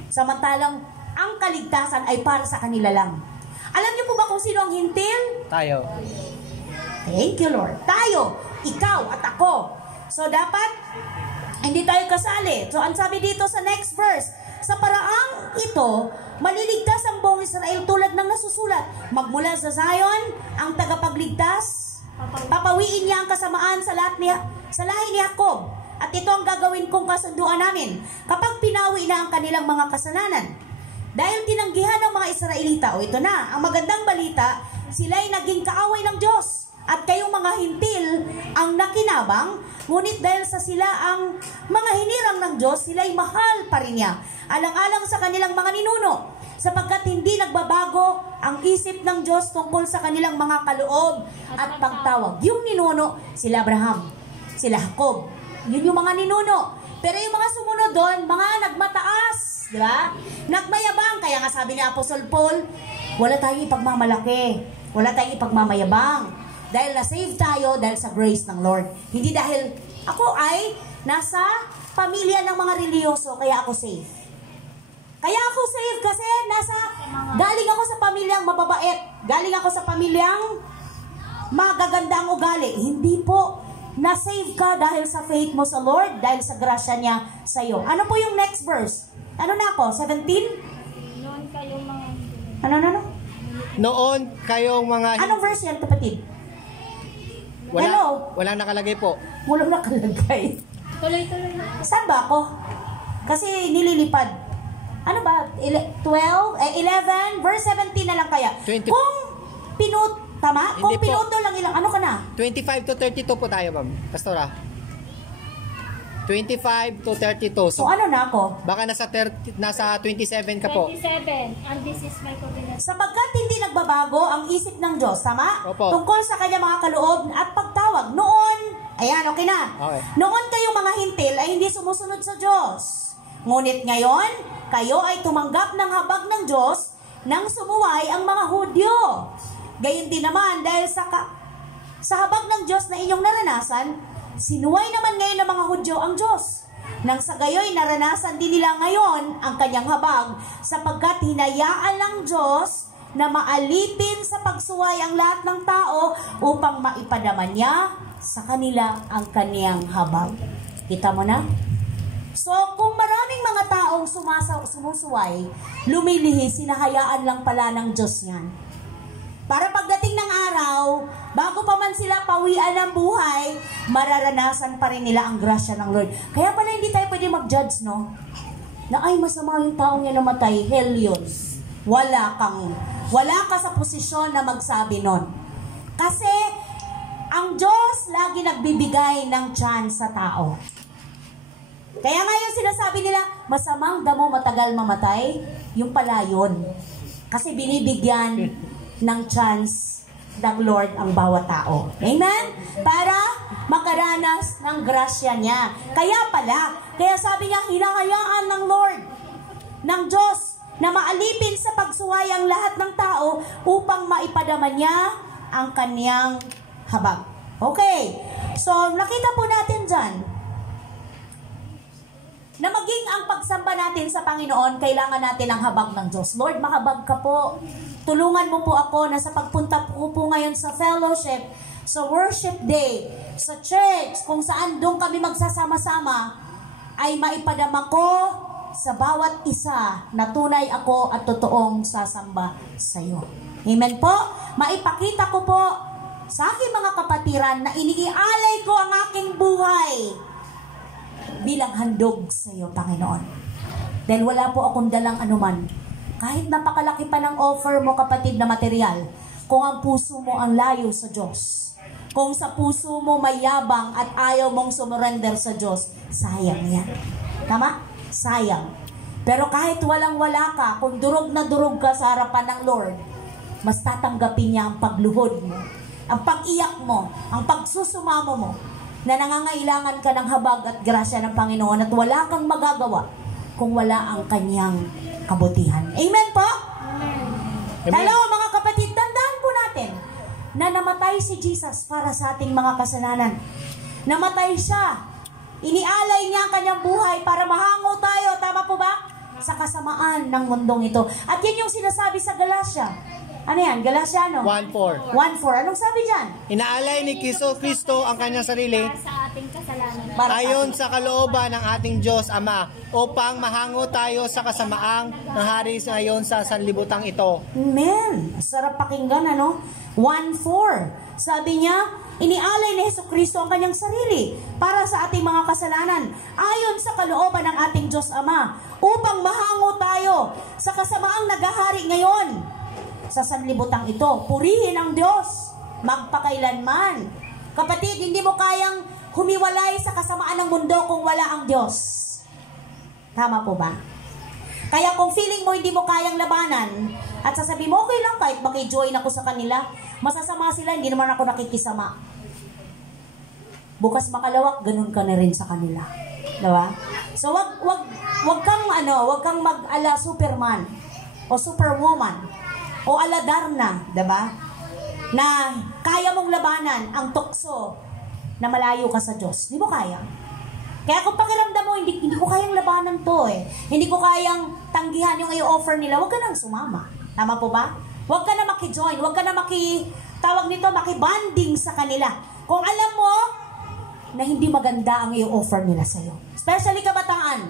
Samantalang ang kaligtasan ay para sa kanila lang. Alam niyo po ba kung sino ang hintil? Tayo. Thank you, Lord. Tayo, ikaw at ako. So dapat hindi tayo kasali. So ang sabi dito sa next verse, sa paraang ito, maliligtas ang buong Israel tulad ng nasusulat. Magmula sa Zion, ang tagapagligtas, papawiin niya ang kasamaan sa lahi ni Jacob. At ito ang gagawin kong kasunduan namin kapag pinawi na ang kanilang mga kasalanan. Dahil tinanggihan ng mga Israelita, o ito na, ang magandang balita, sila'y naging kaaway ng Diyos. At kayong mga hintil ang nakinabang, ngunit dahil sa sila ang mga hinirang ng Diyos, sila'y mahal pa rin niya. Alang-alang sa kanilang mga ninuno, sapagkat hindi nagbabago ang isip ng Diyos tungkol sa kanilang mga kaloob at pagtawag. Yung ninuno, sila Abraham, sila Jacob, yun yung mga ninuno. Pero yung mga sumunod doon, mga nagmataas, di ba? Nagmayabang, kaya nga sabi ni Apostle Paul, wala tayong ipagmamalaki, wala tayong ipagmamayabang. Dahil na-save tayo dahil sa grace ng Lord. Hindi dahil ako ay nasa pamilya ng mga reliyoso, kaya ako safe. Kaya ako safe kasi galing ako sa pamilyang mababait. Galing ako sa pamilyang magaganda ang ugali. Hindi po. Na-save ka dahil sa faith mo sa Lord, dahil sa grasya niya sa iyo. Ano po yung next verse? Ano na ako? 17? Noon kayong mga... Ano? Noon kayong mga... Anong verse yan, kapatid? Hello? Walang nakalagay po. Walang nakalagay. Tuloy-tuloy na. Saan ba ako? Kasi nililipad. Ano ba? 11, verse 17 na lang kaya. 20. Kung tama? Hindi Kung po. pinuto lang ilang, ano ka na? 25 to 32 po tayo, ma'am. Pastora. 25 to 32. So ano na ako? Baka nasa 27 ka po. 27. And this is my covenant. Sapagkat hindi nagbabago ang isip ng Diyos, tama? Opo. Tungkol sa kanyang mga kaloob at pagtawag. Noon, ayan, okay na. Okay. Noon kayong mga hintil ay hindi sumusunod sa Diyos. Ngunit ngayon, kayo ay tumanggap ng habag ng Diyos nang sumuway ang mga Hudyo. Gayon din naman, dahil sa habag ng Diyos na inyong naranasan, sinuway naman ngayon ng mga Hudyo ang Diyos. Nang sa gayoy, naranasan din nila ngayon ang kanyang habag, sapagkat hinayaan ng Diyos na maalipin sa pagsuway ang lahat ng tao upang maipadama niya sa kanila ang kaniyang habag. Kita mo na? So, kung maraming mga taong sumusuway, lumilihis, sinahayaan lang pala ng Diyos yan. Para pagdating ng araw, bago pa man sila pawian ng buhay, mararanasan pa rin nila ang grasya ng Lord. Kaya pala hindi tayo pwede mag-judge, no? Na ay masama yung taong yan namatay, hell yun. Wala ka sa posisyon na magsabi nun. Kasi, ang Diyos lagi nagbibigay ng chance sa tao. Kaya nga yung sinasabi nila, masamang damo matagal mamatay, yung pala yun. Kasi binibigyan ng chance ng Lord ang bawat tao. Amen? Para makaranas ng grasya niya. Kaya sabi niya, hinahayaan ng Lord, ng Diyos, na maalipin sa pagsuway ang lahat ng tao upang maipadama niya ang kaniyang habag. Okay. So, nakita po natin dyan, na maging ang pagsamba natin sa Panginoon, kailangan natin ang habag ng Diyos. Lord, mahabag ka po. Tulungan mo po ako na sa pagpunta ko po ngayon sa fellowship, sa worship day, sa church, kung saan doon kami magsasama-sama, ay maipadama ko sa bawat isa na tunay ako at totoong sasamba sa iyo. Amen po? Maipakita ko po sa aking mga kapatiran na iniialay ko ang aking buhay bilang handog sa iyo, Panginoon. Dahil wala po akong dalang anuman. Kahit napakalaki pa ng offer mo, kapatid, na material, kung ang puso mo ang layo sa Diyos, kung sa puso mo may yabang at ayaw mong sumurrender sa Diyos, sayang yan. Tama? Sayang. Pero kahit walang-wala ka, kung durog na durog ka sa harapan ng Lord, mas tatanggapin niya ang pagluhod mo, ang pag-iyak mo, ang pagsusumamo mo, na nangangailangan ka ng habag at grasya ng Panginoon at wala kang magagawa kung wala ang kanyang kabutihan. Amen po? Amen. Hello mga kapatid, tandaan po natin na namatay si Jesus para sa ating mga kasalanan. Namatay siya. Inialay niya ang kanyang buhay para mahango tayo. Tama po ba? Sa kasamaan ng mundong ito. At yan yung sinasabi sa Galatia. Ano yan? Galatiano? 1:4. 1:4. Anong sabi dyan? Inaalay ni Kristo ang kanyang sarili Sa ating kasalanan. ayon sa kalooban ng ating Diyos Ama upang mahango tayo sa kasamaang ng hari ngayon sa sanlibutang ito. Amen. Sarap pakinggan, ano? 1:4. Sabi niya, inialay ni Jesucristo ang kanyang sarili para sa ating mga kasalanan ayon sa kalooban ng ating Diyos Ama upang mahango tayo sa kasamaang naghahari ngayon sa sanlibutang ito. Purihin ang Diyos magpakailanman. Kapatid, hindi mo kayang humiwalay sa kasamaan ng mundo kung wala ang Diyos. Tama po ba? Kaya kung feeling mo hindi mo kayang labanan at sasabihin mo, okay lang kahit makijoin ako sa kanila, masasama sila, hindi naman ako nakikisama. Bukas makalawak, ganun ka na rin sa kanila. Diba? So wag kang mag-ala Superman o Superwoman o ala Darna, diba? Na kaya mong labanan ang tukso na malayo ka sa Diyos. Hindi mo kaya. Kaya kung pakiramdam mo, hindi ko kayang labanan to eh. Hindi ko kayang tanggihan yung i-offer nila, huwag ka nang sumama. Tama po ba? Huwag ka na maki-join, huwag ka na maki-banding sa kanila. Kung alam mo na hindi maganda ang i-offer nila sa'yo. Especially kabataan.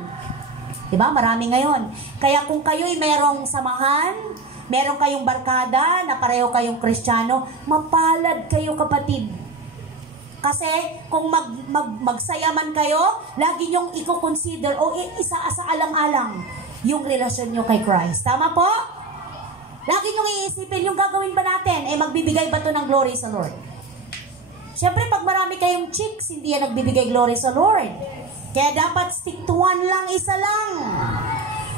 Diba? Marami ngayon. Kaya kung kayo'y merong samahan, meron kayong barkada na pareho kayong Kristiyano, mapalad kayo, kapatid. Kasi kung magsaya man kayo, lagi nyong i-consider o isa sa alang-alang yung relasyon nyo kay Christ. Tama po? Lagi nyong iisipin yung gagawin ba natin, magbibigay ba to ng glory sa Lord? Siyempre, pag marami kayong chicks, hindi yan nagbibigay glory sa Lord. Kaya dapat stick to one lang, isa lang.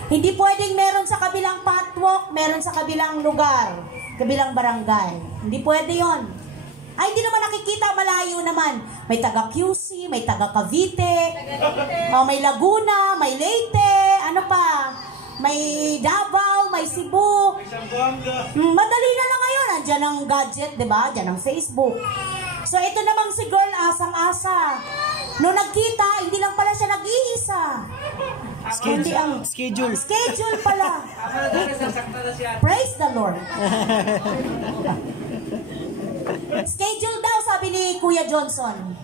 Hindi pwedeng meron sa kabilang patwalk, meron sa kabilang lugar, kabilang barangay. Hindi pwede yon. Ay, hindi naman nakikita, malayo naman. May taga QC, may taga Cavite, may Laguna, may Leyte, ano pa, may Davao, may Cebu. Madali na lang ngayon. Andiyan ang gadget, di ba? Andiyan ang Facebook. So, ito namang si girl, asang-asa. Noong nagkita, hindi lang pala siya nag-iisa. Hindi ang schedule pala. Praise the Lord. Schedule daw, sabi ni Kuya Johnson.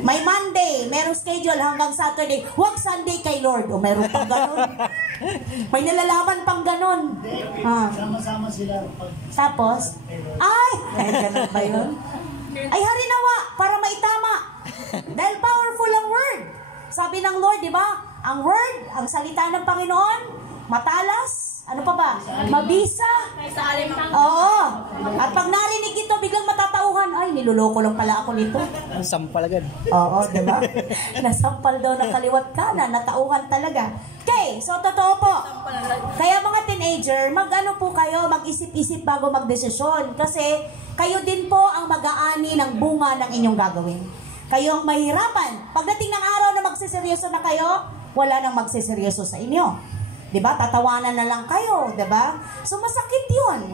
May Monday, merong schedule hanggang Saturday. Huwag Sunday kay Lord. O meron pang ganun. May nalalaman pang ganun. Sama-sama sila. Tapos, ay, ganun ba yun? Ay, harinawa, para maitama. Dahil powerful ang word. Sabi ng Lord, di ba? Ang word, ang salita ng Panginoon, matalas. Ano pa ba? Mabisa. Oo. At pag narinig ito, biglang matatauhan. Ay, niloloko lang pala ako nito. Sampal agad. Oo, diba? Nasampal daw ng kaliwat kanan, natauhan talaga. Okay, so totoo po. Kaya mga teenager, mag-ano po kayo, mag-isip-isip bago magdesisyon. Kasi kayo din po ang mag-aani ng bunga ng inyong gagawin. Kayo ang mahirapan. Pagdating ng araw na magsiseryoso na kayo, wala nang magsiseryoso sa inyo. Diba? Tatawanan na lang kayo, diba? So, masakit yun.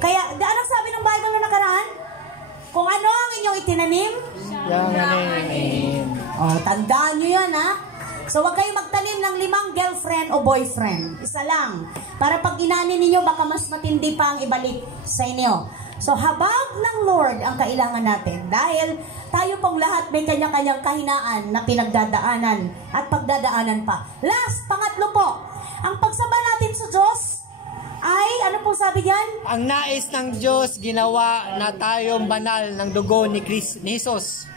Kaya, anong sabi ng Bible na nakaraan? Kung ano ang inyong itinanim? Tandaan nyo yan, ha? So, wag kayo magtanim ng 5 girlfriend o boyfriend. Isa lang. Para pag inanin ninyo, baka mas matindi pa ang ibalik sa inyo. So, habag ng Lord ang kailangan natin. Dahil tayo pong lahat may kanya-kanyang kahinaan na pinagdadaanan at pagdadaanan pa. Last, pangatlo po. Ang pagsamba natin sa Diyos ay, ano po sabi diyan? Ang nais ng Diyos ginawa na tayong banal ng dugo ni Jesus.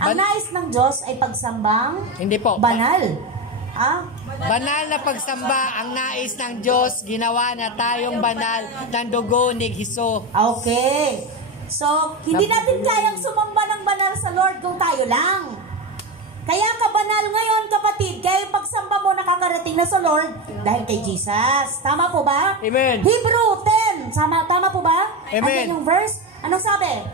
Ang nais ng Diyos ay pagsambang Hindi po. banal. Banal na pagsamba, ang nais ng Diyos ginawa na tayong banal ng dugo ni Jesus. Okay. So, hindi natin kayang sumamba ng banal sa Lord kung tayo lang. Kaya kabanal ngayon, kapatid, kaya yung pagsamba mo nakakarating na sa Lord dahil kay Jesus. Tama po ba? Amen. Hebrew 10. Tama po ba? Amen. Ayan yung verse. Anong sabi?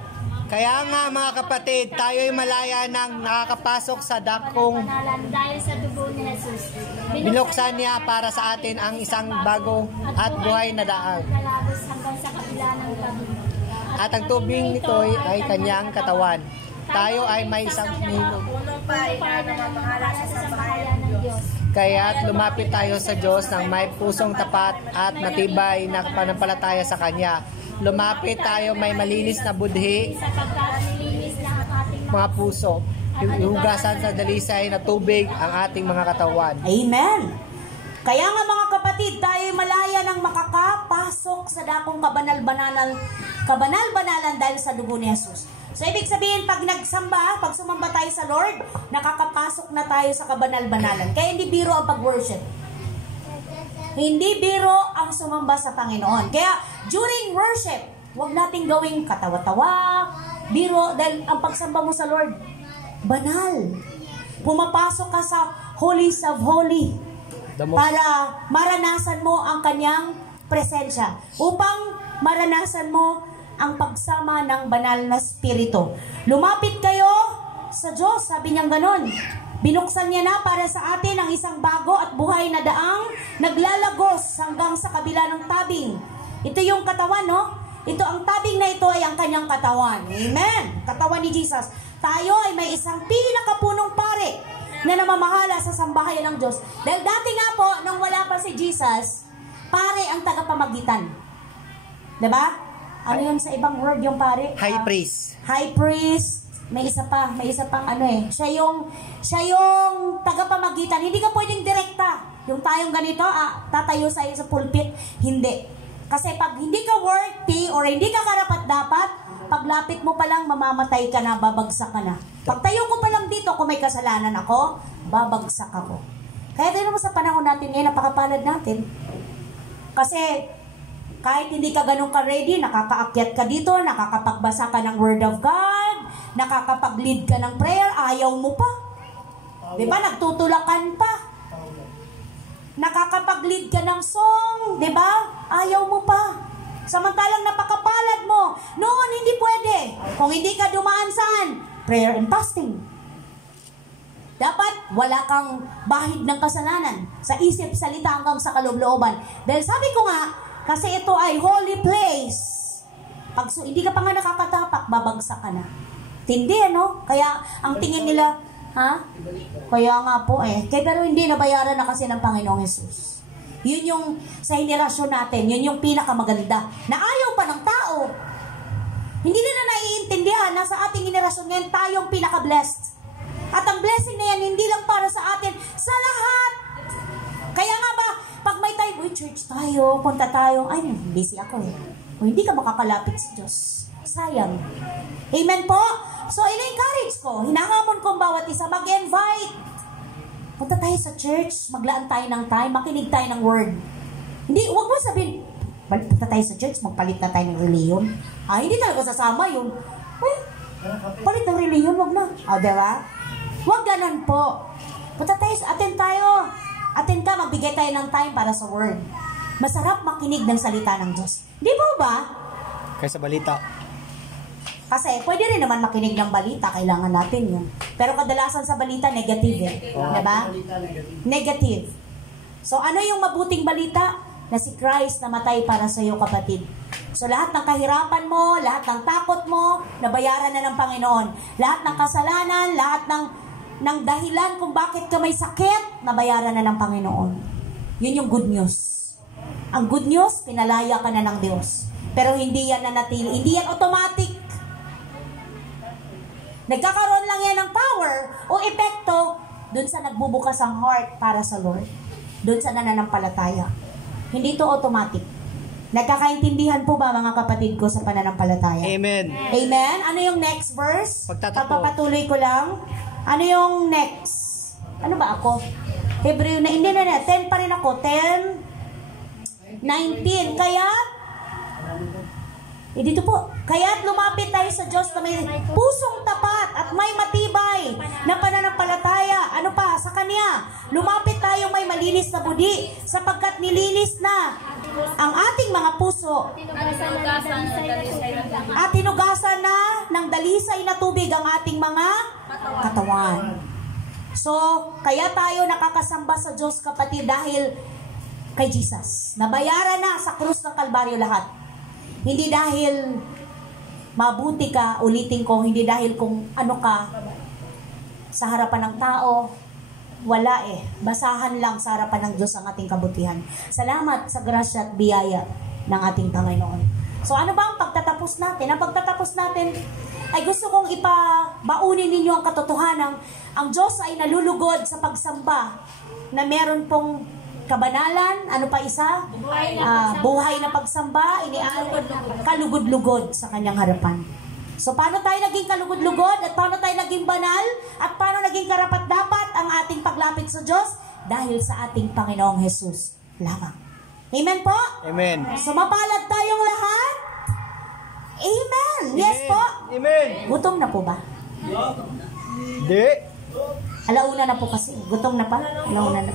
Kaya nga mga kapatid, tayo'y malaya nang nakakapasok sa dakong Dahil sa dugo ni Jesus. binuksan niya para sa atin ang isang bago at buhay na daan. Kalabos hanggang sa kabila ng tabing. At ang tubig nito ay kanyang katawan. Tayo ay may isang nilog. Kaya't lumapit tayo sa Diyos ng may pusong tapat at matibay na pananampalataya sa Kanya. Lumapit tayo may malinis na budhi, mga puso. Hugasan sa dalisay na tubig ang ating mga katawan. Amen. Kaya nga mga kapatid, tayo malaya ng makakapasok sa dakong kabanal-banalan dahil sa dugo ni Jesus. So, ibig sabihin, pag sumamba tayo sa Lord, nakakapasok na tayo sa kabanal-banalan. Kaya hindi biro ang pag-worship. Hindi biro ang sumamba sa Panginoon. Kaya, during worship, huwag nating gawing katawa-tawa, biro, dahil ang pagsamba mo sa Lord, banal. Pumapasok ka sa Holies of Holy para maranasan mo ang kanyang presensya. Upang maranasan mo ang pagsama ng banal na spirito. Lumapit kayo sa Diyos, sabi niyang ganon. Binuksan niya na para sa atin ang isang bago at buhay na daang naglalagos hanggang sa kabila ng tabing. Ito yung katawan, no? Ito, ang tabing na ito ay ang kanyang katawan. Amen! Katawan ni Jesus. Tayo ay may isang pinakapunong pare na namamahala sa sambahayan ng Diyos. Dahil dati nga po, nung wala pa si Jesus, pare ang tagapamagitan. Diba? Ano yun sa ibang word yung pare? High priest. High priest. May isa pang ano eh. Siya yung tagapamagitan. Hindi ka pwedeng direkta. Yung tayong ganito, tatayo sa pulpit. Hindi. Kasi pag hindi ka worthy or hindi ka karapat-dapat, paglapit mo pa lang, mamamatay ka na, babagsak ka na. Pagtayo ko pa lang dito, kung may kasalanan ako, babagsak ako. Kaya din naman sa panahon natin ngayon, napakapalad natin. Kasi kahit hindi ka ganun ka-ready, nakakaakyat ka dito, nakakapagbasa ka ng Word of God, nakakapag-lead ka ng prayer, ayaw mo pa. Di ba? Nagtutulakan pa. Nakakapag-lead ka ng song, di ba? Ayaw mo pa. Samantalang napakapalad mo. Noon, hindi pwede. Kung hindi ka dumaan saan? Prayer and fasting. Dapat wala kang bahid ng kasalanan sa isip, salita hanggang sa kaloob-looban. Dahil sabi ko nga, kasi ito ay holy place. Pag hindi ka pa nga nakakatapak, babagsak ka na. Tindi, ano? Kaya ang tingin nila, ha? Kaya nga po Kaya pero hindi nabayaran na kasi ng Panginoong Jesus. Yun yung sa henerasyon natin, yun yung pinakamaganda. Na ayaw pa ng tao. Hindi nila naiintindihan na sa ating henerasyon ngayon, tayong pinaka-blessed. At ang blessing na yan, hindi lang para sa atin, sa lahat. Kaya nga ba, pag may time, church tayo, punta tayo, ay, busy ako O hindi ka makakalapit sa Diyos. Sayang. Amen po? So, ina-encourage ko, hinahamon ko ang bawat isa, mag-invite. Punta tayo sa church, maglaan tayo ng time, makinig tayo ng word. Hindi, huwag mo sabihin, punta tayo sa church, magpalit na tayo ng reliyon. Hindi talaga sasama yun. Palit ng reliyon, wag na. Diba? Huwag ganun po. Punta tayo, attend tayo. Attend ka, magbigay tayo ng time para sa word. Masarap makinig ng salita ng Diyos. Di po ba? Kaysa balita. Kasi pwede rin naman makinig ng balita, kailangan natin yun. Pero kadalasan sa balita, negative Diba? Negative. So ano yung mabuting balita? Na si Christ namatay para sa iyo, kapatid. So lahat ng kahirapan mo, lahat ng takot mo, nabayaran na ng Panginoon. Lahat ng kasalanan, lahat ng dahilan kung bakit ka may sakit, nabayaran na ng Panginoon. Yun yung good news. Ang good news, pinalaya ka na ng Diyos. Pero hindi yan nanatili, hindi yan automatic. Nagkakaroon lang yan ng power o epekto dun sa nagbubukas ang heart para sa Lord. Dun sa nananampalataya. Hindi to automatic. Nagkakaintindihan po ba mga kapatid ko sa pananampalataya? Amen. Amen? Ano yung next verse? Pagtatapos. Papapatuloy ko lang. Ano yung next? Ano ba ako? Hebreo na, hindi na 10 pa rin ako. 10, 19. Kaya, dito po. Kaya't lumapit tayo sa Diyos na may pusong tapat at may matibay na pananampalataya. Ano pa? Sa Kanya. Lumapit tayo may malinis na budi sapagkat nilinis na ang ating mga puso at tinugasan na ng dalisay na tubig ang ating mga katawan. So, kaya tayo nakakasamba sa Diyos, kapatid, dahil kay Jesus. Nabayaran na sa krus ng Kalbaryo lahat. Hindi dahil mabuti ka, ulitin ko, hindi dahil kung ano ka sa harapan ng tao. Wala basahan lang sa harapan ng Diyos ang ating kabutihan. Salamat sa grasya at biyaya ng ating Panginoon. So ano ba ang pagtatapos natin? Ang pagtatapos natin ay gusto kong ipabaunin ninyo ang katotohanan. Ang Diyos ay nalulugod sa pagsamba na meron pong kabanalan, ano pa isa? Buhay na pagsamba, kalugod-lugod sa kanyang harapan. So, paano tayo naging kalugod-lugod at paano tayo naging banal at paano naging karapat-dapat ang ating paglapit sa Diyos? Dahil sa ating Panginoong Jesus lamang. Amen po? Amen. So, mapalad tayong lahat? Amen. Yes po? Amen. Gutom na po ba? Hindi. Alauna na po kasi. Gutom na pa? Alauna na.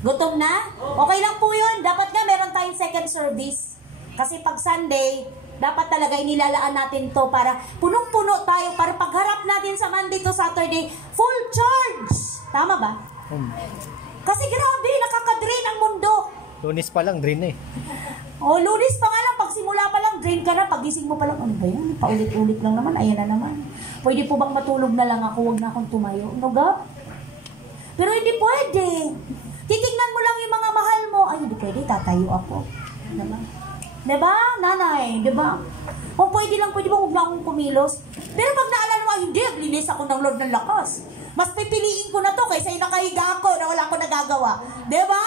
Gutom na? Okay lang po yun. Dapat nga meron tayong second service. Kasi pag Sunday, dapat talaga inilalaan natin to para punong-puno tayo para pagharap natin sa Monday to Saturday, full charge. Tama ba? Kasi grabe, nakaka-drain ang mundo. Lunes pa lang, drain Lunes pa nga lang, pagsimula pa lang, drain ka na, pagising mo pa lang, ano ba yan? Paulit-ulit lang naman, ayan na naman. Pwede po bang matulog na lang ako, huwag na akong tumayo? Ano ga? Pero hindi pwede. Titingnan mo lang yung mga mahal mo. Ay, hindi pwede, tatayo ako. Diba, nanay? Diba? Kung pwede lang, pwede ba huwag na akong kumilos? Pero pag naalala mo, hindi, naglinis ako ng Lord ng lakas. Mas pipiliin ko na to kaysa yung nakahiga ako na wala akong nagagawa. Diba?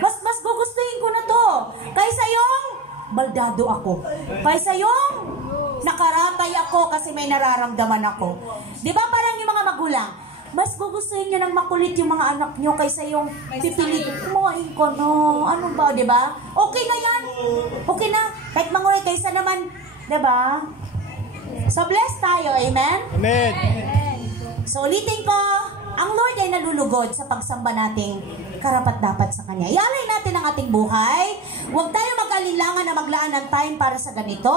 Mas gugustuhin ko na to. Kaysa yung baldado ako. Kaysa yung nakaratay ako kasi may nararamdaman ako. Diba parang yung mga magulang? Mas gugustuhin nyo ng makulit yung mga anak nyo kaysa yung pipilit mo, ko no. Ano ba, di ba? Okay na yan. Okay na. Kahit mangulit kaysa naman, di ba? So, bless tayo. Amen? Amen. So, ulitin ko. ang Lord ay nalulugod sa pagsamba nating karapat-dapat sa Kanya. Ialay natin ang ating buhay. Huwag tayo mag-alinlangan na maglaan ng time para sa ganito,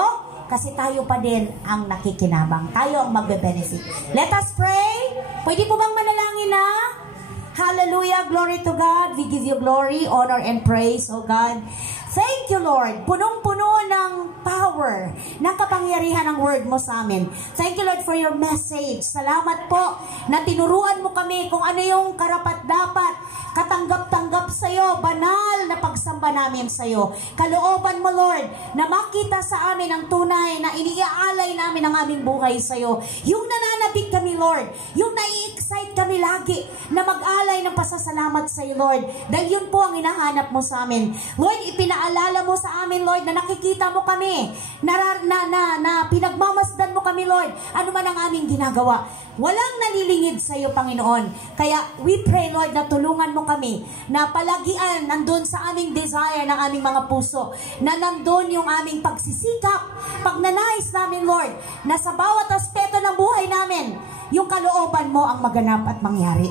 kasi tayo pa din ang nakikinabang. Tayo ang magbe-benefit. Let us pray. Pwede po bang manalangin na? Hallelujah, glory to God. We give you glory, honor, and praise, oh God. Thank you, Lord. Punong-puno ng power, ng kapangyarihan ng word mo sa amin. Thank you, Lord, for your message. Salamat po na tinuruan mo kami kung ano yung karapat-dapat, katanggap-tanggap sa iyo, banal na pagsamba namin sa iyo. Kalooban mo, Lord, na makita sa amin ang tunay na iniaalay namin ang aming buhay sa iyo. Yung nananabik kami, Lord, yung nai-excite kami lagi na mag-alay ng pasasalamat sa iyo, Lord. Dahil yun po ang hinahanap mo sa amin. Lord, ipinaalala mo sa amin, Lord, na nakikita mo kami, na pinagmamasdan mo kami, Lord, ano man ang aming ginagawa. Walang nalilingid sa iyo, Panginoon. Kaya we pray, Lord, na tulungan mo kami na palagian nandun sa aming desire ng aming mga puso, na nandun yung aming pagsisikap, pagnanais namin, Lord, na sa bawat aspeto ng buhay namin, yung kalooban mo ang maganap at mangyari.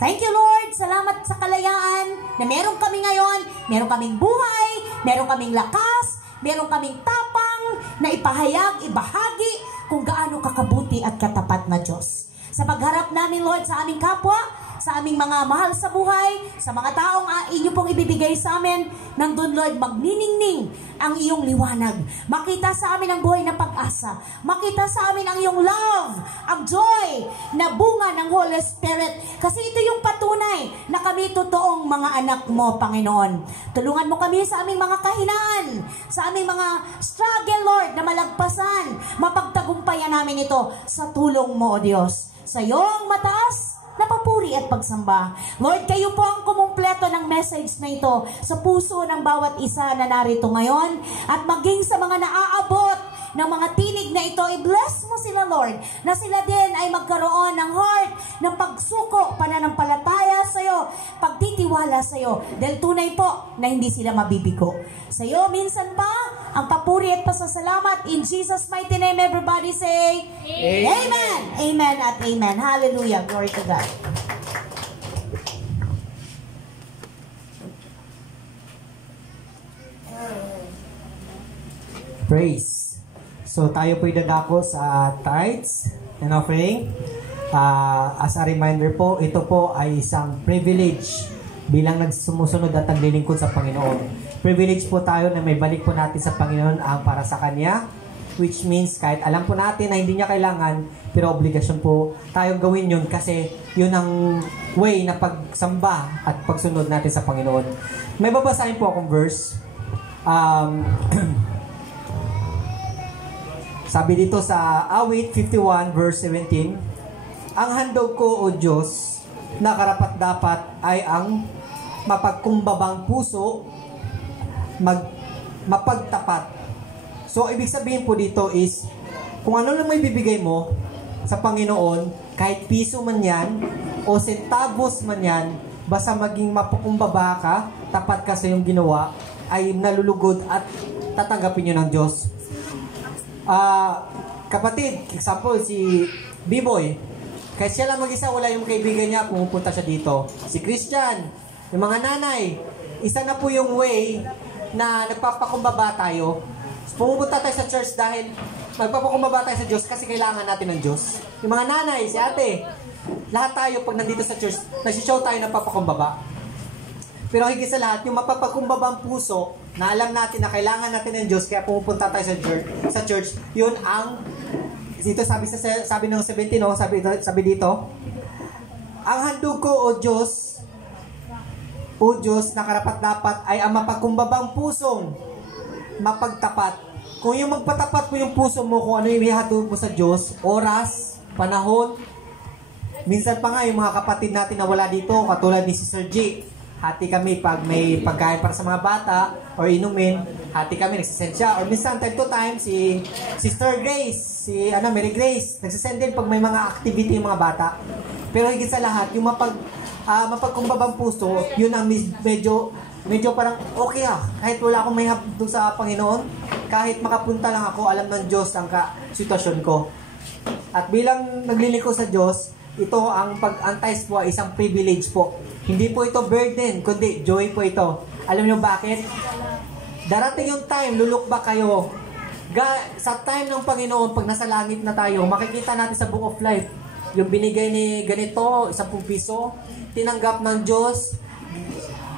Thank you, Lord. Salamat sa kalayaan na meron kami ngayon, meron kaming buhay, meron kaming lakas, meron kaming tapang na ipahayag, ibahagi kung gaano kakabuti at katapat na Diyos. Sa pagharap namin, Lord, sa aming kapwa, sa aming mga mahal sa buhay, sa mga taong inyo pong ibibigay sa amin, nandun, Lord, magniningning ang iyong liwanag. Makita sa amin ang buhay na pag-asa. Makita sa amin ang iyong love, ang joy na bunga ng Holy Spirit. Kasi ito yung patunay na kami totoong mga anak mo, Panginoon. Tulungan mo kami sa aming mga kahinaan, sa aming mga struggle, Lord, na malagpasan. Mapagtagumpayan namin ito sa tulong mo, O Diyos. Sa iyong mataas na papuri at pagsamba. Lord, kayo po ang kumumpleto ng message na ito sa puso ng bawat isa na narito ngayon, at maging sa mga naaabot ng mga tinig na ito, i-bless mo sila, Lord, na sila din ay magkaroon ng heart ng pagsuko, pananampalataya sa iyo, pagtitiwala sa iyo, dahil tunay po na hindi sila mabibigo. Sa iyo, minsan pa, ang papuri at pasasalamat. In Jesus' mighty name, everybody say, Amen! Amen at amen. Hallelujah. Glory to God. Praise. So tayo po'y dadako sa tithes and offering. As a reminder po, ito po ay isang privilege bilang nagsumusunod at naglilingkod sa Panginoon. Privilege po tayo na may balik po natin sa Panginoon ang para sa Kanya, which means kahit alam po natin na hindi niya kailangan, pero obligasyon po tayong gawin yun kasi yun ang way na pagsamba at pagsunod natin sa Panginoon. May babasahin po akong verse. Sabi dito sa Awit 51 verse 17, ang handog ko, O Diyos, na karapat-dapat ay ang mapagkumbabang puso, mapagtapat. So, ibig sabihin po dito is, kung ano lang may bibigay mo sa Panginoon, kahit piso man yan, o centavos man yan, basta maging mapakumbaba ka, tapat ka sa iyong ginawa, ay nalulugod at tatanggapin nyo ng Diyos. Kapatid, example, si B-Boy, kahit siya lang mag-isa, wala yung kaibigan niya, pumupunta siya dito. Si Christian, yung mga nanay, isa na po yung way na nagpapakumbaba tayo. Pumupunta tayo sa church dahil magpapakumbaba tayo sa Diyos kasi kailangan natin ng Diyos. Yung mga nanay, si ate, lahat tayo pag nandito sa church, nagsishow tayo ng papakumbaba. Pero higit sa lahat, yung mapapagkumbabang puso, na alam natin na kailangan natin ng Diyos, kaya pumupunta tayo sa church, yun ang, dito sabi ng 17, no? sabi dito, ang handog ko, O Diyos, na karapat-dapat ay ang mapagkumbabang pusong mapagtapat. Kung yung magpatapat po yung puso mo, kung ano yung ihatog mo sa Diyos, oras, panahon, minsan pa nga yung mga kapatid natin na wala dito, katulad ni Sister G, hati kami pag may pagkain para sa mga bata or inumin, hati kami, nagsisend siya. Or minsan, time to time, si Sister Grace, Mary Grace, nagsisend din pag may mga activity yung mga bata. Pero higit sa lahat, yung mapagkumbabang puso, yun ang medyo parang okay kahit wala akong may hapdo sa Panginoon, kahit makapunta lang ako, alam ng Diyos ang sitwasyon ko. At bilang naglilingkod sa Diyos, ito ang pag-antais po ay isang privilege po. Hindi po ito burden, kundi joy po ito. Alam niyo bakit? Darating yung time, lulukba kayo. Sa time ng Panginoon, pag nasa langit na tayo, makikita natin sa Book of Life, yung binigay ni ganito, 10 piso, tinanggap ng Diyos,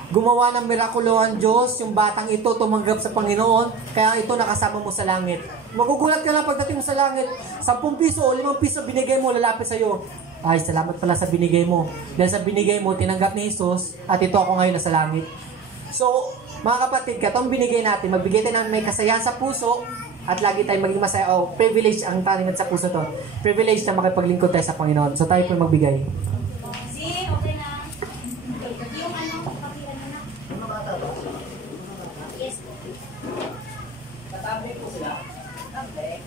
gumawa ng mirakulo ang Diyos, yung batang ito tumanggap sa Panginoon, kaya ito nakasama mo sa langit. Magugulat ka lang pagdating mo sa langit, 10 piso o 5 piso binigay mo, lalapit sa'yo. Ay, salamat pala sa binigay mo. Dahil sa binigay mo, tinanggap ni Jesus, at ito ako ngayon nasa langit. So, mga kapatid, katong binigay natin, magbigay tayo ng may kasayahan sa puso, at lagi tayong maging masaya. Privilege ang taningan sa puso to. Privilege na makipaglingkod tayo sa Panginoon. So, tayo po magbigay. Okay na. Yung ano, papilan na. Yes po. Katabi po sila. Okay.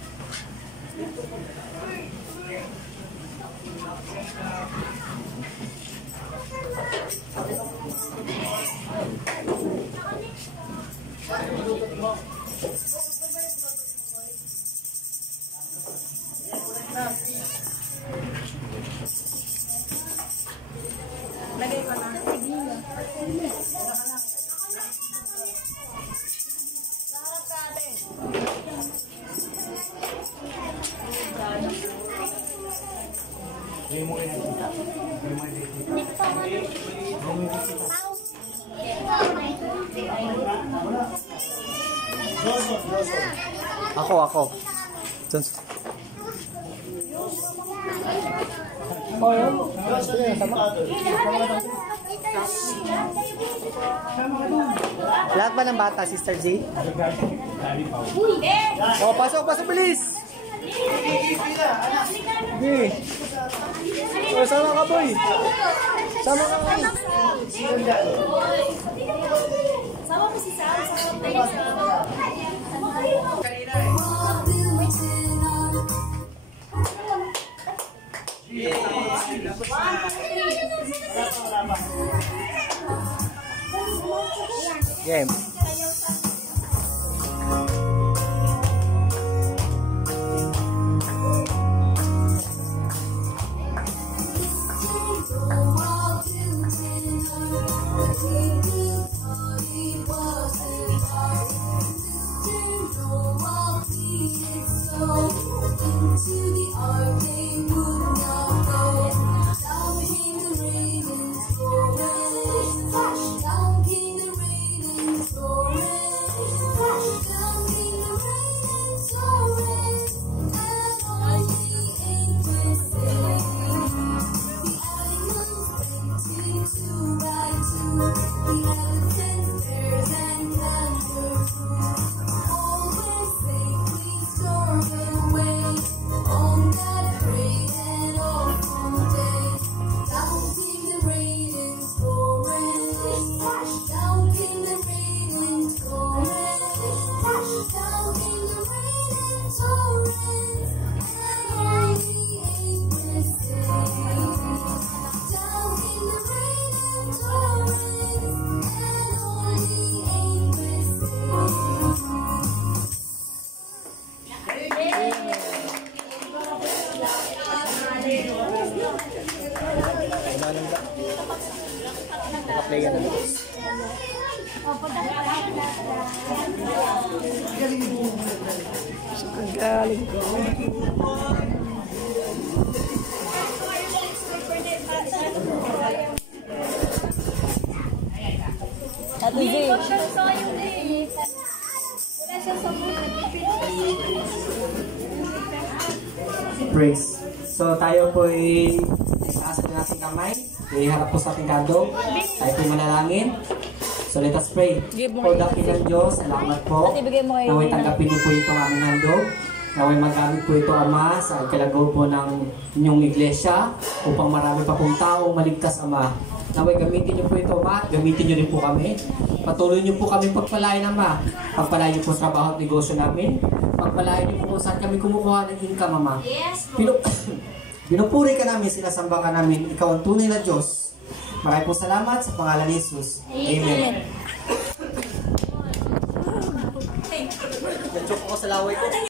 Lagay ko na. Ako. Lahat ba ng bata, Sister J? Pasok, bilis! Okay. Sama ka, boy! Sama ka, boy! Sama mo si Sam. Game. Praise. So tayo po ay itaas po natin kamay. Iharap po sa ating kandong. Tayo po manalangin. So let us pray. O dakilang Diyos, salamat po. Naway tanggapin niyo po itong aming handog. Naway magamit po ito, Ama, sa kalagaw po ng inyong iglesia upang marami pa pong taong maligtas, Ama. Naway gamitin niyo po ito, Ama. Gamitin niyo rin po kami. Patuloy niyo po kami pagpalain, Ama. Pagpalain niyo po sa trabaho at negosyo namin. Pagpalain niyo po saan kami kumukuha ng income, Ama. Pinupuri ka namin, sinasamba ka namin. Ikaw ang tunay na Diyos. Maraming po salamat sa pangalan ni Jesus. Amen. Nag-joke ako sa laway ko.